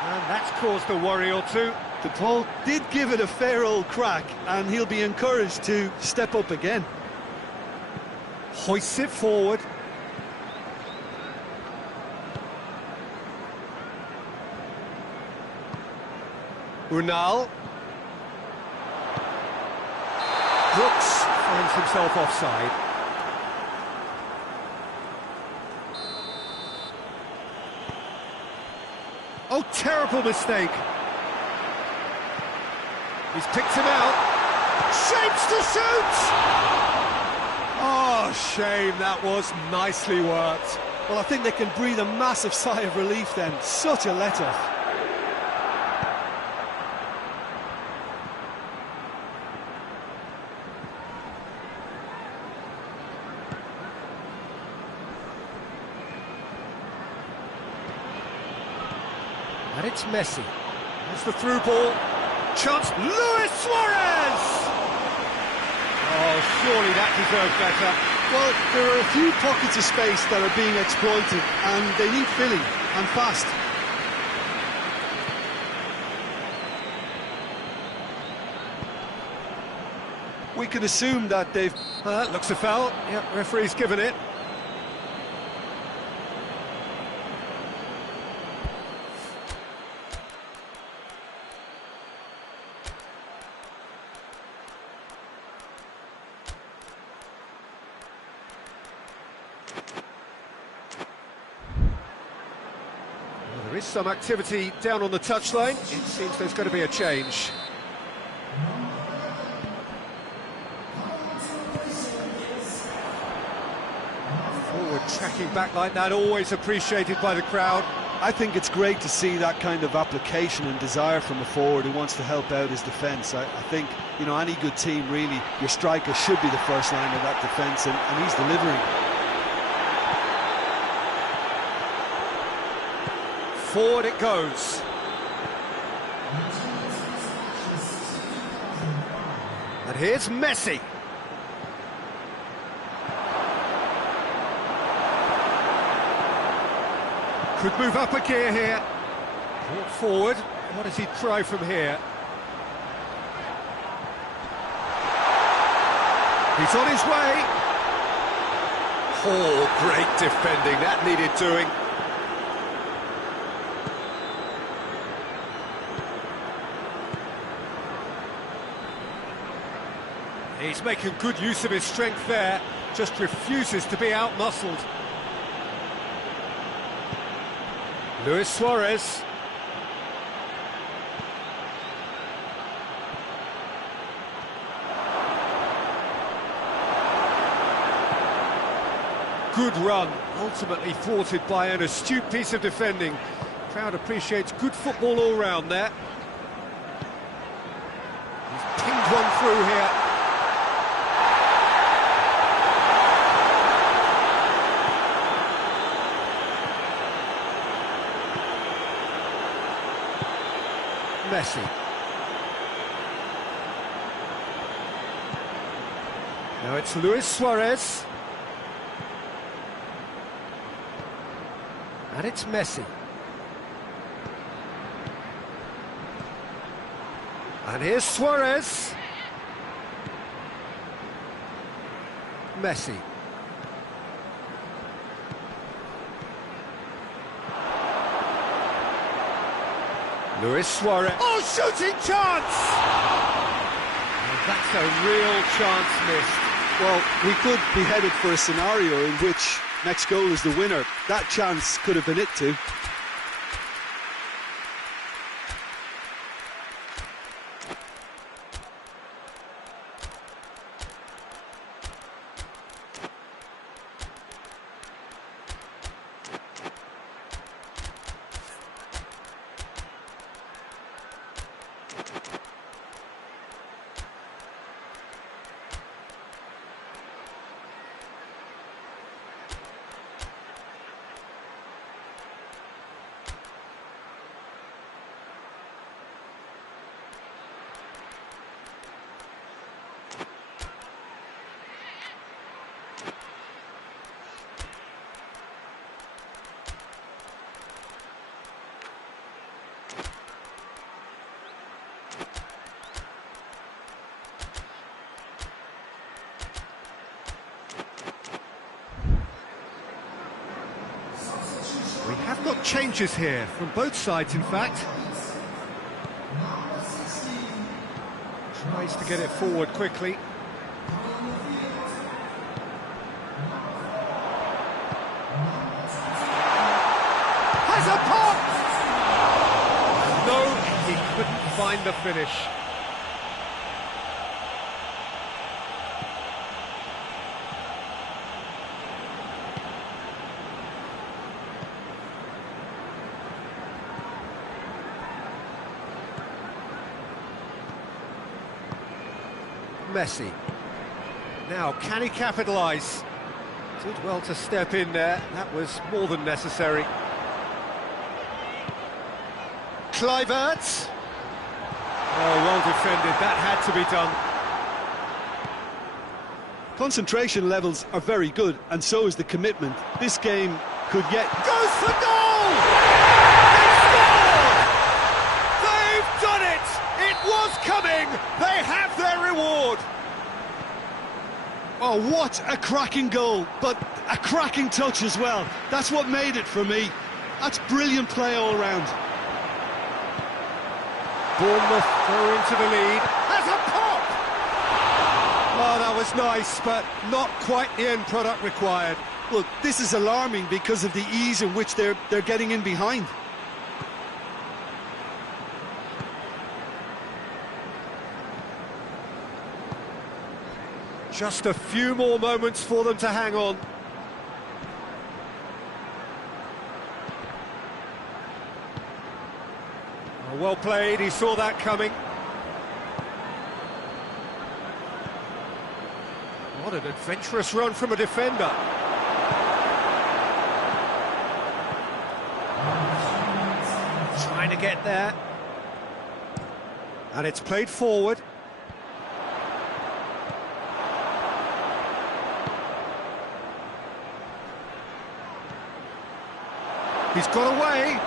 And that's caused a worry or two. The ball did give it a fair old crack, and he'll be encouraged to step up again. Hoists it forward. Unal. Brooks finds himself offside. Oh, terrible mistake. He's picked him out. Shapes to shoot! Oh, shame, that was nicely worked. Well, I think they can breathe a massive sigh of relief then. Such a let-off. And it's Messi. There's the through ball. Chance, Luis Suarez! Oh, surely that deserves better. Well, there are a few pockets of space that are being exploited, and they need filling, and fast. We can assume that they've... Looks a foul. Yep, referee's given it. There is some activity down on the touchline. It seems there's going to be a change. Forward tracking back like that, always appreciated by the crowd. I think it's great to see that kind of application and desire from a forward who wants to help out his defence. I think, you know, any good team, really, your striker should be the first line of that defence, and he's delivering. Forward it goes. And here's Messi. Could move up a gear here. Brought forward. What does he try from here? He's on his way. Oh, great defending. That needed doing. He's making good use of his strength there, just refuses to be out-muscled. Luis Suarez. Good run, ultimately thwarted by an astute piece of defending. Crowd appreciates good football all round there. one through here. Messi. Now it's Luis Suarez. And it's Messi. And here's Suarez. Messi. Luis Suarez. Oh, shooting chance! Oh, that's a real chance missed. Well, we could be headed for a scenario in which next goal is the winner. That chance could have been it too. We have got changes here, from both sides in fact. Tries to get it forward quickly. Has a pop! No, he couldn't find the finish. Messi. Now, can he capitalise? Did well to step in there. That was more than necessary. Kluivert. Oh, well defended. That had to be done. Concentration levels are very good, and so is the commitment. This game could yet... Goes for goal! They scored! They've done it! It was coming! They have their reward! Oh, what a cracking goal, but a cracking touch as well. That's what made it for me. That's brilliant play all round. Bournemouth go into the lead. Has a pop! Oh, that was nice, but not quite the end product required. Look, this is alarming because of the ease in which they're getting in behind. Just a few more moments for them to hang on. Oh, well played, he saw that coming. What an adventurous run from a defender. Trying to get there. And it's played forward. He's got away.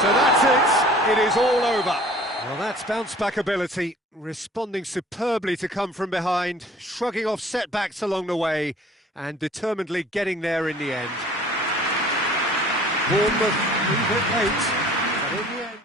So that's it. It is all over. Well, that's bounce-back ability, responding superbly to come from behind, shrugging off setbacks along the way, and determinedly getting there in the end. Bournemouth a little bit late, but in the end...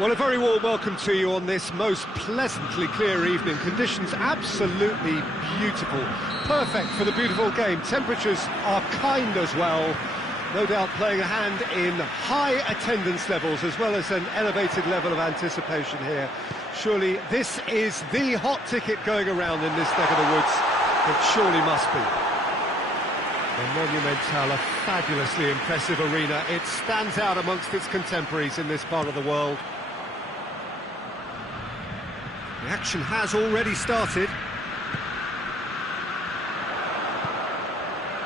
Well, a very warm welcome to you on this most pleasantly clear evening. Conditions absolutely beautiful. Perfect for the beautiful game. Temperatures are kind as well. No doubt playing a hand in high attendance levels as well as an elevated level of anticipation here. Surely this is the hot ticket going around in this neck of the woods. It surely must be. The Monumental, a fabulously impressive arena. It stands out amongst its contemporaries in this part of the world. The action has already started.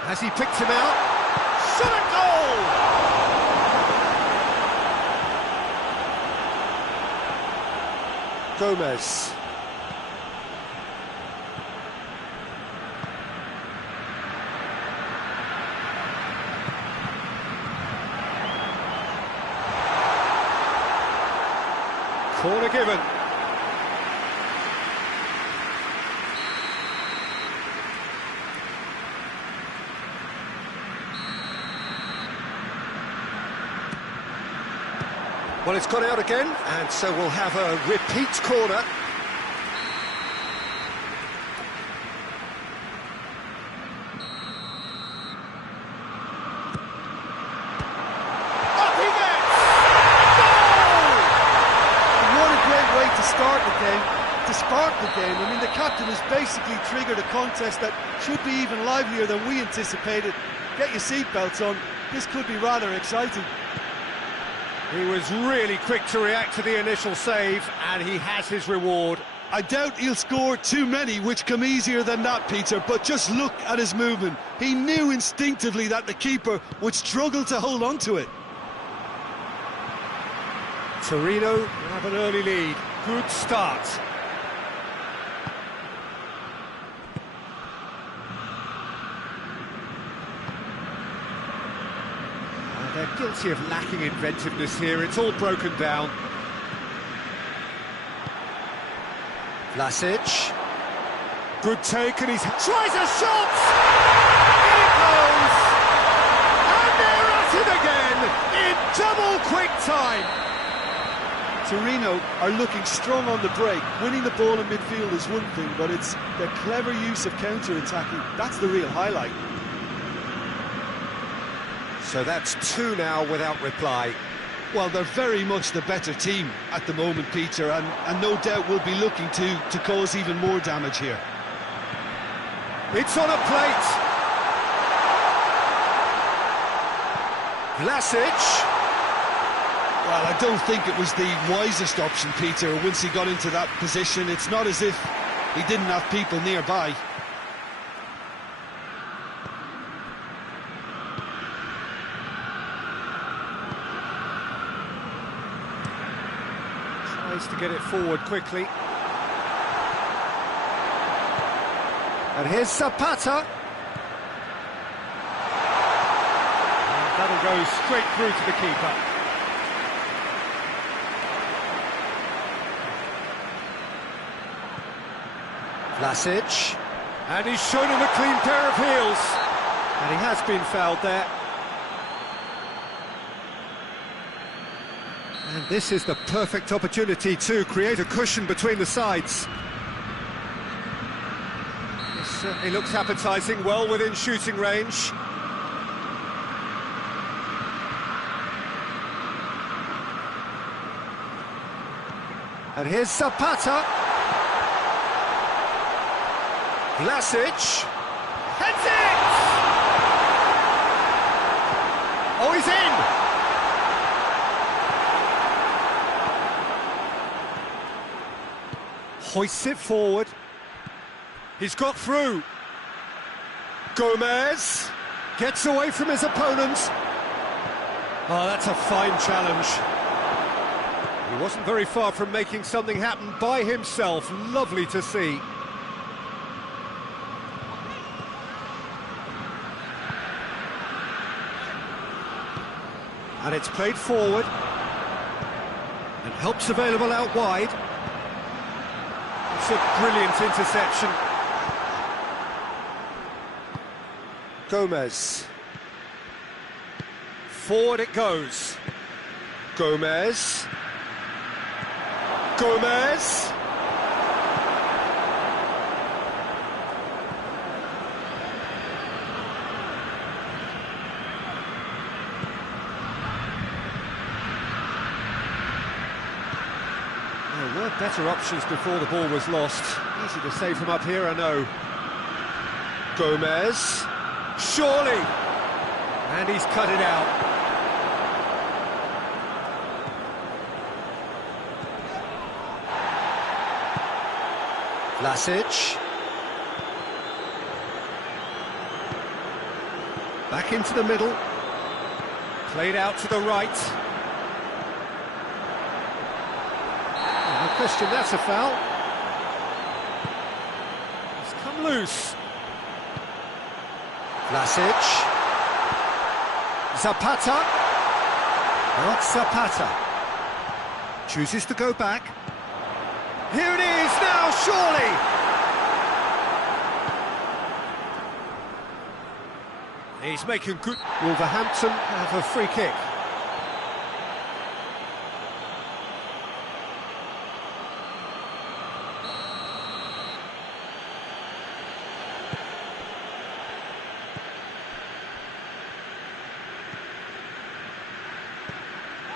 Has he picked him out? Shot at goal! Gomez. Corner given. Well, it's gone out again, and so we'll have a repeat corner. Up he gets! Goal! What a great way to start the game, to spark the game. I mean, the captain has basically triggered a contest that should be even livelier than we anticipated. Get your seatbelts on, this could be rather exciting. He was really quick to react to the initial save, and he has his reward. I doubt he'll score too many which come easier than that, Peter, but just look at his movement. He knew instinctively that the keeper would struggle to hold on to it. Torino will have an early lead. Good start. They're guilty of lacking inventiveness here. It's all broken down. Vlasic. Good take, and he tries a shot! In it goes! And they're at it again in double quick time! Torino are looking strong on the break. Winning the ball in midfield is one thing, but it's their clever use of counter-attacking. That's the real highlight. So that's two now without reply. Well, they're very much the better team at the moment, Peter, and no doubt will be looking to cause even more damage here. It's on a plate. Vlasic. Well, I don't think it was the wisest option, Peter, once he got into that position. It's not as if he didn't have people nearby. Tries to get it forward quickly. And here's Zapata. And that'll go straight through to the keeper. Vlasic. And he's shown him a clean pair of heels. And he has been fouled there. And this is the perfect opportunity to create a cushion between the sides. This certainly looks appetising, well within shooting range. And here's Zapata. Vlasic. Heads it! Oh, he's in! Hoists it forward. He's got through. Gomez gets away from his opponent. Oh, that's a fine challenge. He wasn't very far from making something happen by himself. Lovely to see. And it's played forward. And help's available out wide. It's a brilliant interception. Gomez. Forward it goes. Gomez. Gomez. There were better options before the ball was lost. Easy to save from up here, I know. Gomez. Surely! And he's cut it out. Vlasic. Back into the middle. Played out to the right. No question, that's a foul. It's come loose. Vlasic. Zapata. Not Zapata. Chooses to go back. Here it is now, surely! He's making good... Wolverhampton have a free kick.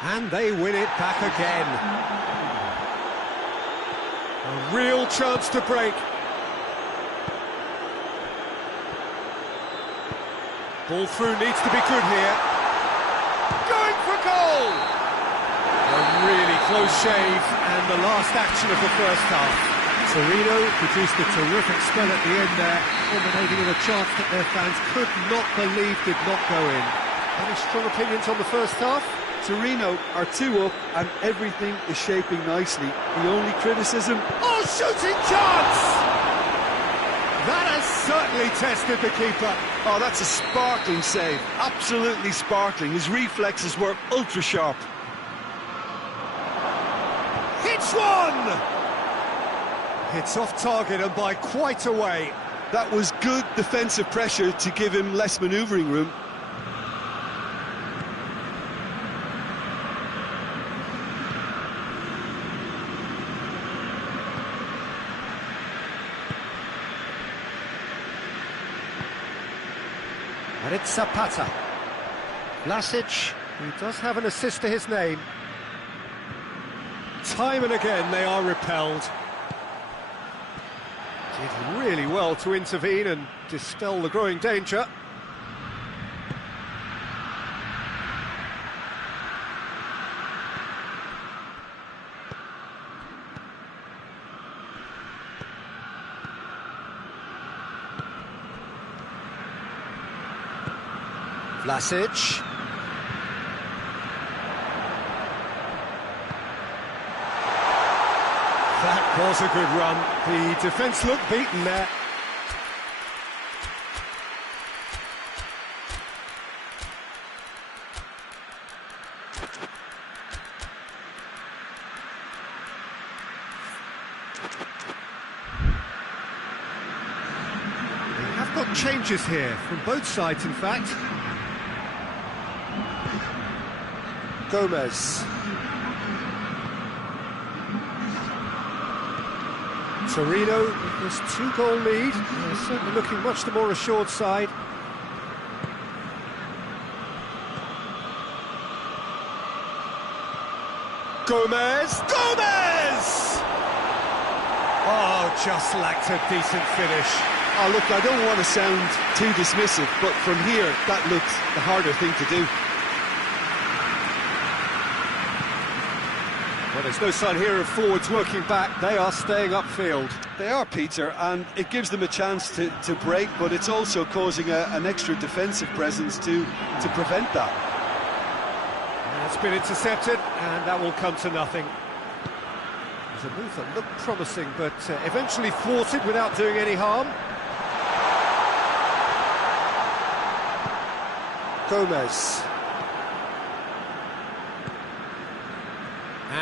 And they win it back again. A real chance to break. Ball through needs to be good here. Going for goal! A really close shave, and the last action of the first half. Torino produced a terrific spell at the end there, culminating in a chance that their fans could not believe did not go in. Any strong opinions on the first half? Torino are 2 up and everything is shaping nicely. The only criticism... Oh, shooting chance! That has certainly tested the keeper. Oh, that's a sparkling save. Absolutely sparkling. His reflexes were ultra-sharp. Hits one! Hits off target and by quite a way. That was good defensive pressure to give him less manoeuvring room. And it's Zapata. Vlasic, who does have an assist to his name. Time and again they are repelled. Did really well to intervene and dispel the growing danger. Vlasic. That was a good run. The defence looked beaten there. They have got changes here, from both sides in fact. Gomez. Torino with this 2-goal lead. They're certainly looking much the more assured side. Gomez! Gomez! Oh, just lacked a decent finish. Oh, look, I don't want to sound too dismissive, but from here, that looks the harder thing to do. Well, there's no sign here of forwards working back. They are staying upfield. They are, Peter, and it gives them a chance to break, but it's also causing an extra defensive presence to prevent that. And it's been intercepted, and that will come to nothing. It was a move that looked promising, but eventually thwarted without doing any harm. Gomez.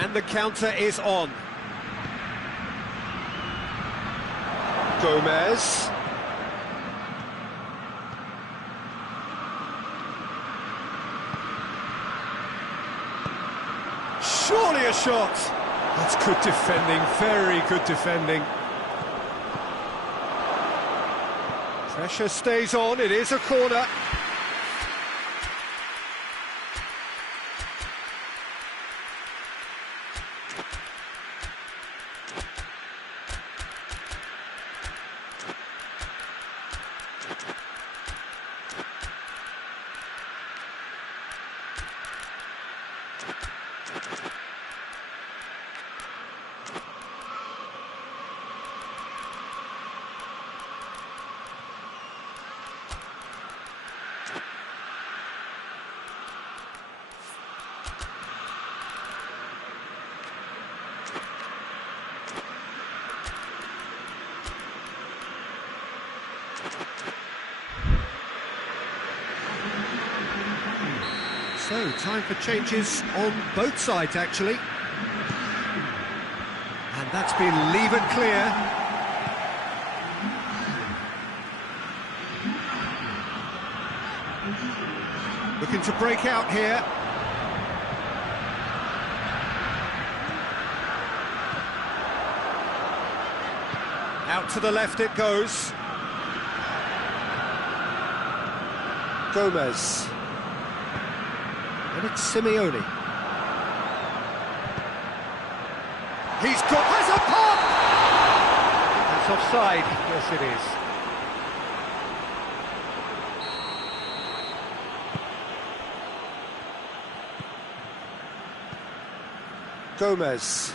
And the counter is on. Gomez. Surely a shot. That's good defending, very good defending. Pressure stays on, it is a corner. So, time for changes on both sides, actually. And that's been levered clear. Looking to break out here. Out to the left it goes. Gomez. And it's Simeone. He's got... has a pop! That's offside. Yes, it is. Gomez.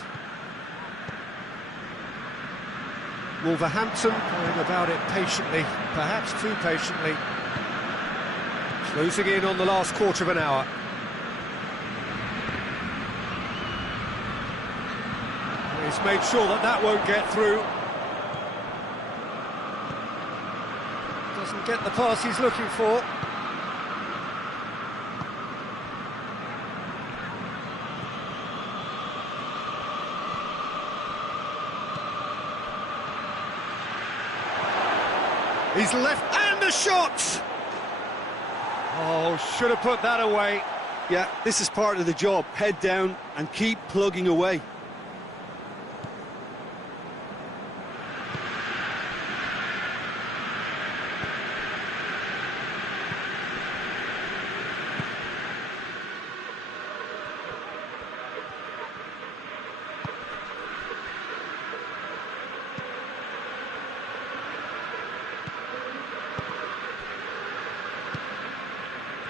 Wolverhampton going about it patiently, perhaps too patiently. Closing in on the last quarter of an hour. He's made sure that that won't get through. Doesn't get the pass he's looking for. He's left, and the shot! Oh, should have put that away. Yeah, this is part of the job. Head down and keep plugging away.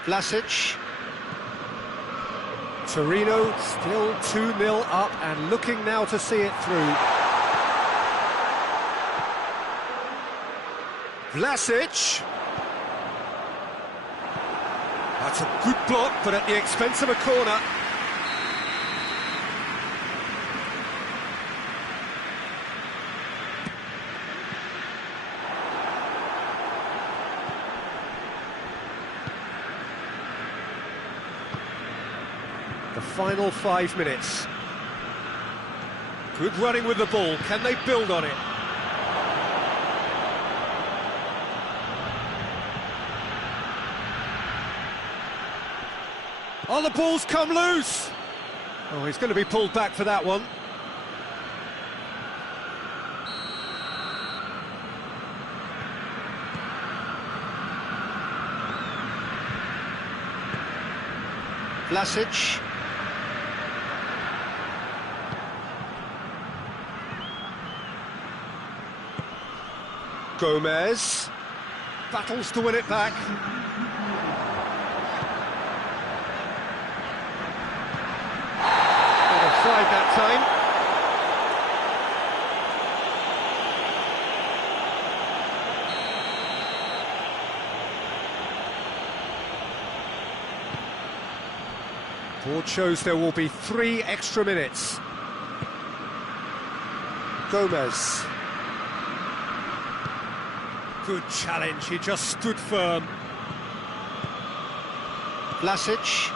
Vlasic. Torino still 2-0 up and looking now to see it through. Vlasic. That's a good block, but at the expense of a corner. The final 5 minutes. Good running with the ball. Can they build on it? Oh, the ball's come loose! Oh, he's going to be pulled back for that one. Vlasic. Gomez battles to win it back. Not offside that time. Board shows there will be 3 extra minutes. Gomez. Good challenge, he just stood firm. Vlasic.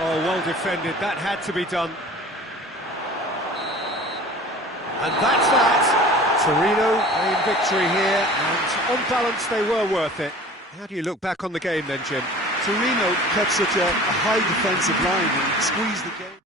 Oh, well defended, that had to be done. And that's that. Torino in victory here, and on balance they were worth it. How do you look back on the game then, Jim? Torino kept such a high defensive line and squeezed the game.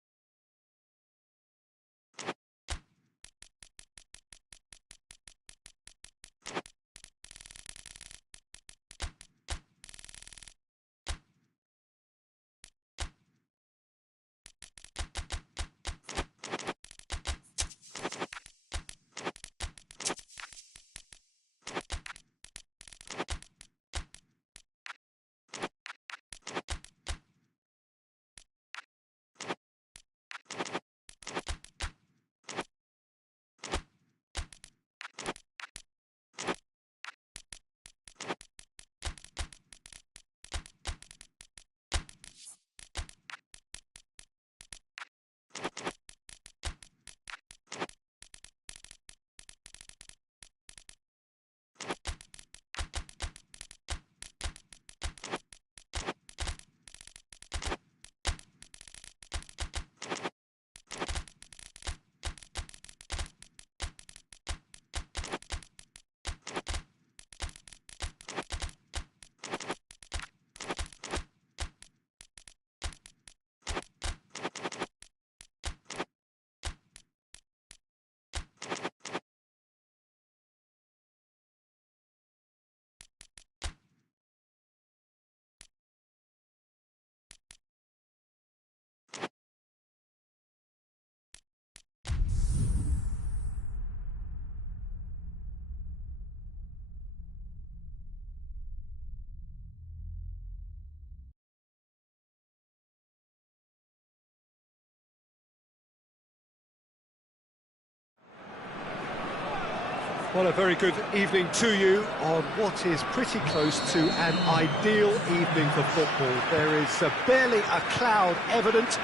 Well, a very good evening to you on what is pretty close to an ideal evening for football. There is barely a cloud evident.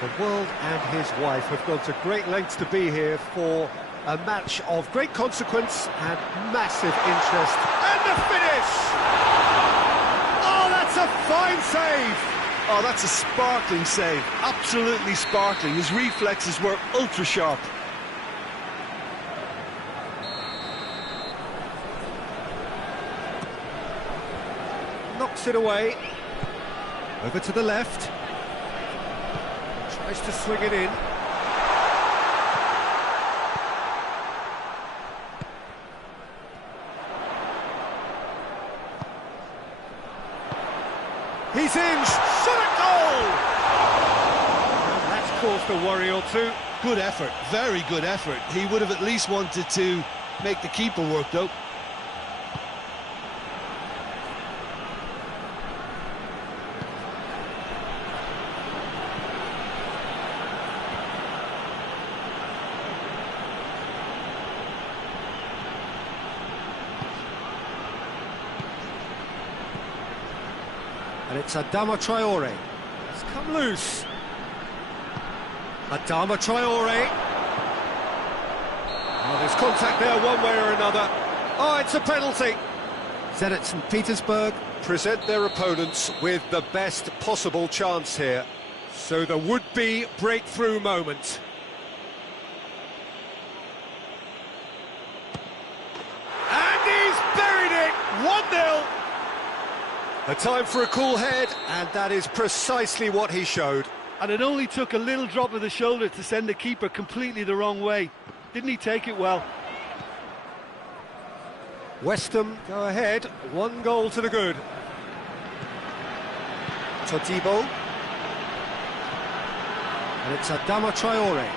The world and his wife have gone to great lengths to be here for a match of great consequence and massive interest. And the finish! Oh, that's a fine save! Oh, that's a sparkling save. Absolutely sparkling. His reflexes were ultra sharp. Knocks it away. Over to the left. Tries to swing it in. He's in. Shot at goal! And that's caused a worry or two. Good effort. Very good effort. He would have at least wanted to make the keeper work, though. And it's Adama Traore. It's come loose. Adama Traore. Oh, there's contact there one way or another. Oh, it's a penalty. Zenit St. Petersburg present their opponents with the best possible chance here. So the would-be breakthrough moment. And he's buried it! 1-0. A time for a cool head, and that is precisely what he showed. And it only took a little drop of the shoulder to send the keeper completely the wrong way. Didn't he take it well? West Ham go ahead, 1 goal to the good. Todibo. And it's Adama Traore.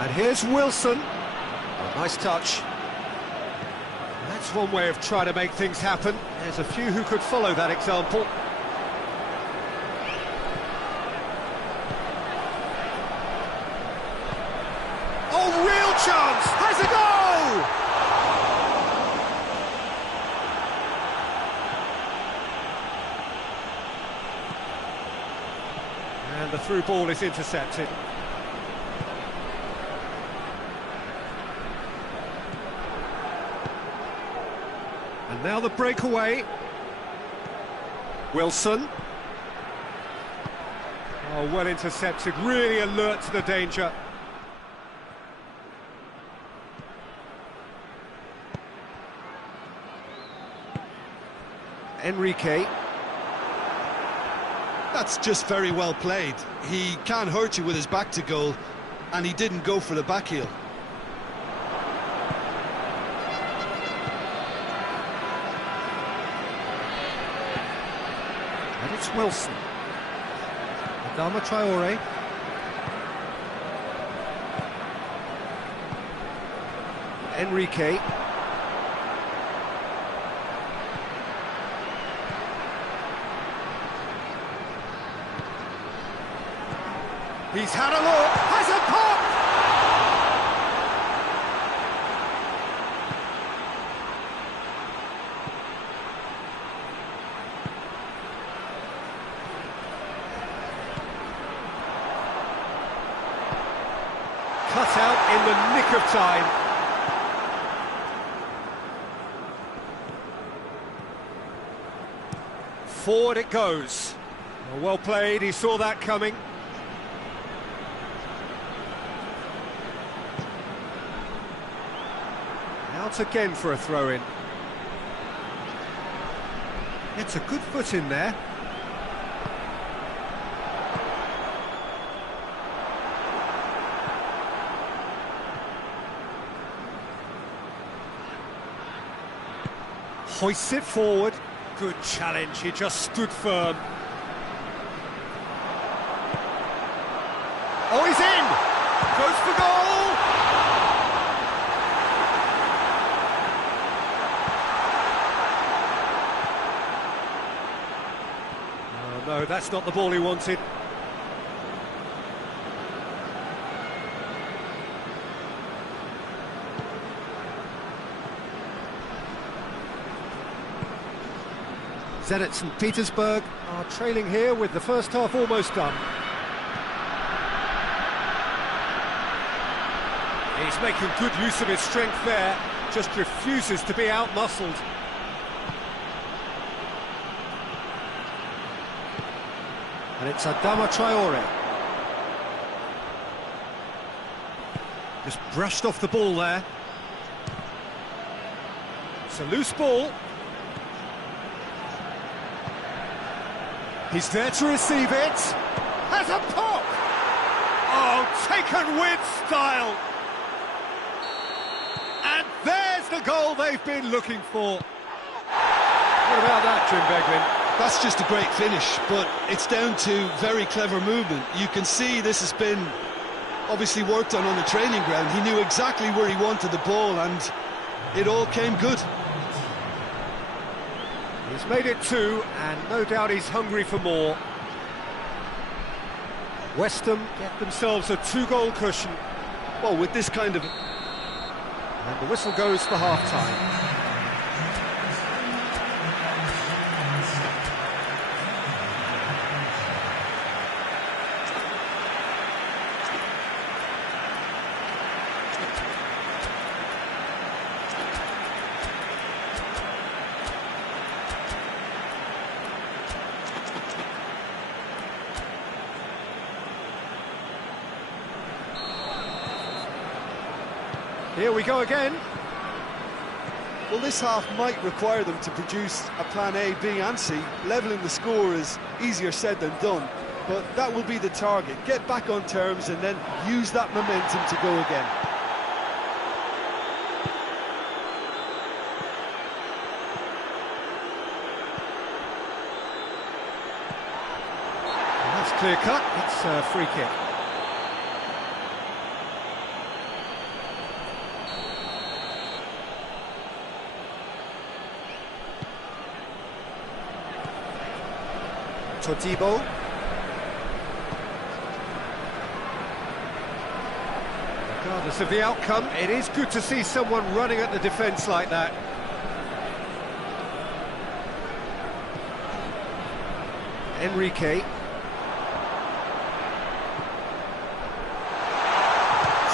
And here's Wilson. Oh, nice touch. That's one way of trying to make things happen. There's a few who could follow that example. Oh, real chance! Has a goal! And the through ball is intercepted. And now the breakaway. Wilson. Oh, well intercepted, really alert to the danger. Enrique. That's just very well played. He can't hurt you with his back to goal, and he didn't go for the back heel. And it's Wilson. Adama Traore. Enrique. He's had a look, has a pop! Cut out in the nick of time. Forward it goes. Well played, he saw that coming. Out again for a throw-in. It's a good foot in there. Hoists it forward. Good challenge, he just stood firm. Oh, he's in! Goes for goal! Oh, no, that's not the ball he wanted. Zenit St. Petersburg are trailing here with the first half almost done. He's making good use of his strength there, just refuses to be out-muscled. And it's Adama Traore. Just brushed off the ball there. It's a loose ball. He's there to receive it. Has a pop! Oh, taken with style. And there's the goal they've been looking for. What about that, Jim Beglin? That's just a great finish, but it's down to very clever movement. You can see this has been obviously worked on the training ground. He knew exactly where he wanted the ball, and it all came good. He's made it two, and no doubt he's hungry for more. West Ham get themselves a two-goal cushion. Well, with this kind of... And the whistle goes for half-time. Here we go again. Well, this half might require them to produce a plan A, B and C. Levelling the score is easier said than done, but that will be the target. Get back on terms and then use that momentum to go again. That's clear cut, it's a free kick. Todibo. Regardless of the outcome, it is good to see someone running at the defence like that. Enrique.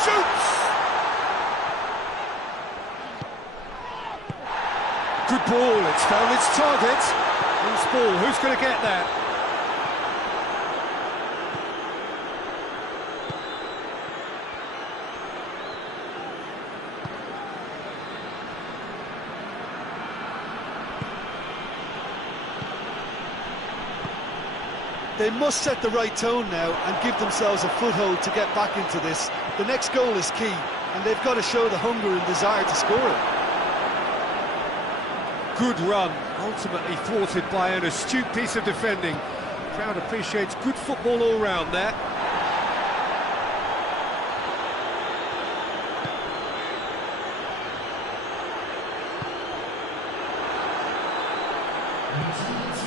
Shoots! Good ball, it's found its target. Loose ball, who's going to get that? They must set the right tone now and give themselves a foothold to get back into this. The next goal is key, and they've got to show the hunger and desire to score it. Good run, ultimately thwarted by an astute piece of defending. The crowd appreciates good football all round there.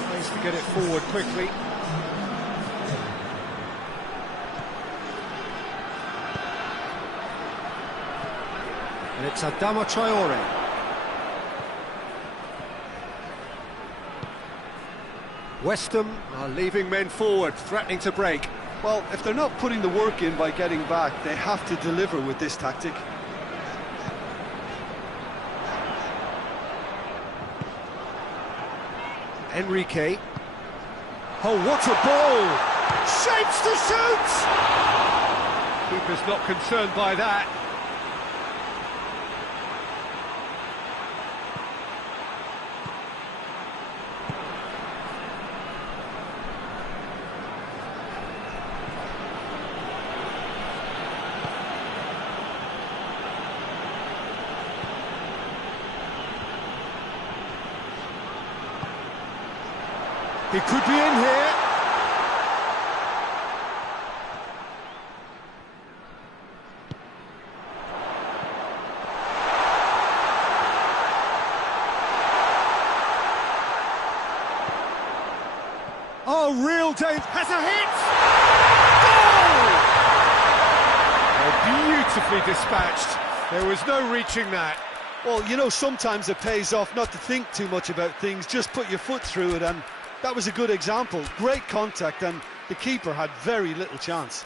Tries to get it forward quickly. And it's Adama Traore. West Ham are leaving men forward, threatening to break. Well, if they're not putting the work in by getting back, they have to deliver with this tactic. Enrique. Oh, what a ball! Shapes to shoot! Keeper's not concerned by that. He could be in here. Oh, real danger. Has a hit! Goal! Oh, beautifully dispatched. There was no reaching that. Well, you know, sometimes it pays off not to think too much about things, just put your foot through it, and that was a good example. Great contact, and the keeper had very little chance.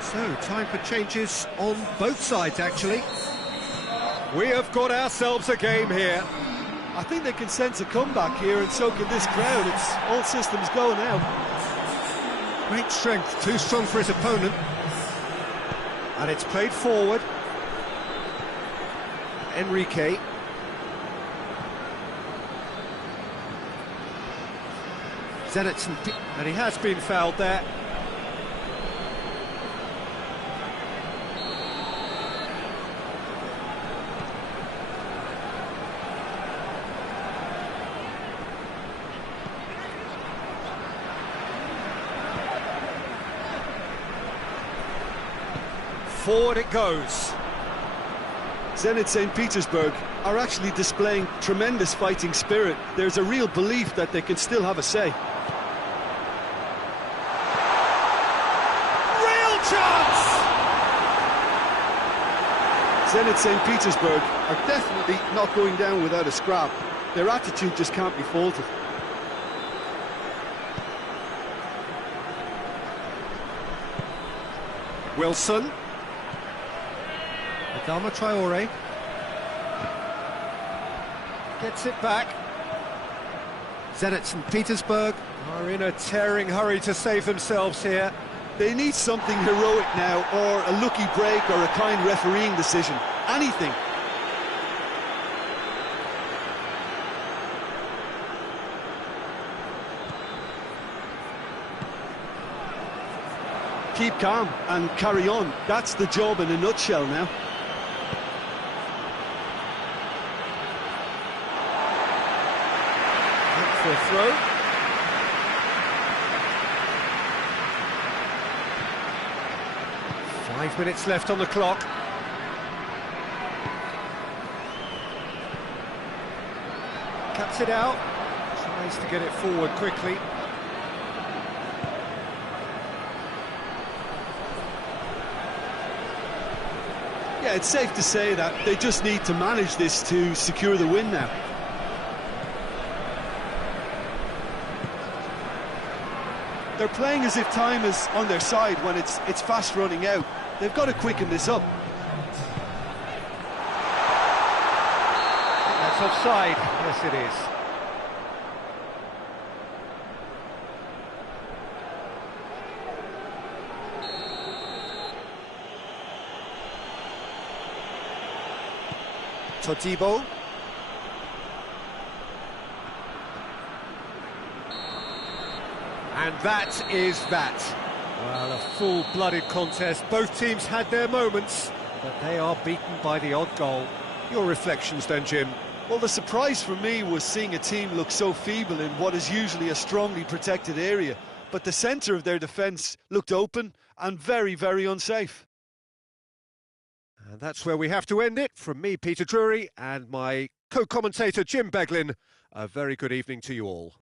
So, time for changes on both sides, actually. We have got ourselves a game here. I think they can sense a comeback here, and so can this crowd. It's all systems go now. Great strength, too strong for his opponent. And it's played forward. Enrique. Zenitson, and he has been fouled there. Forward it goes. Zenit St. Petersburg are actually displaying tremendous fighting spirit. There's a real belief that they can still have a say. Real chance! Zenit St. Petersburg are definitely not going down without a scrap. Their attitude just can't be faulted. Wilson. Adama Traore gets it back. Zenit St. Petersburg are in a tearing hurry to save themselves here. They need something heroic now, or a lucky break, or a kind refereeing decision. Anything. Keep calm and carry on. That's the job in a nutshell now. For a throw. Five minutes left on the clock. Cuts it out. Tries to get it forward quickly. Yeah, it's safe to say that they just need to manage this to secure the win now. They're playing as if time is on their side when it's fast running out. They've got to quicken this up. That's offside. Yes, it is. Todibo. And that is that. Well, a full-blooded contest. Both teams had their moments, but they are beaten by the odd goal. Your reflections then, Jim? Well, the surprise for me was seeing a team look so feeble in what is usually a strongly protected area. But the centre of their defence looked open and very, very unsafe. And that's where we have to end it. From me, Peter Drury, and my co-commentator, Jim Beglin, a very good evening to you all.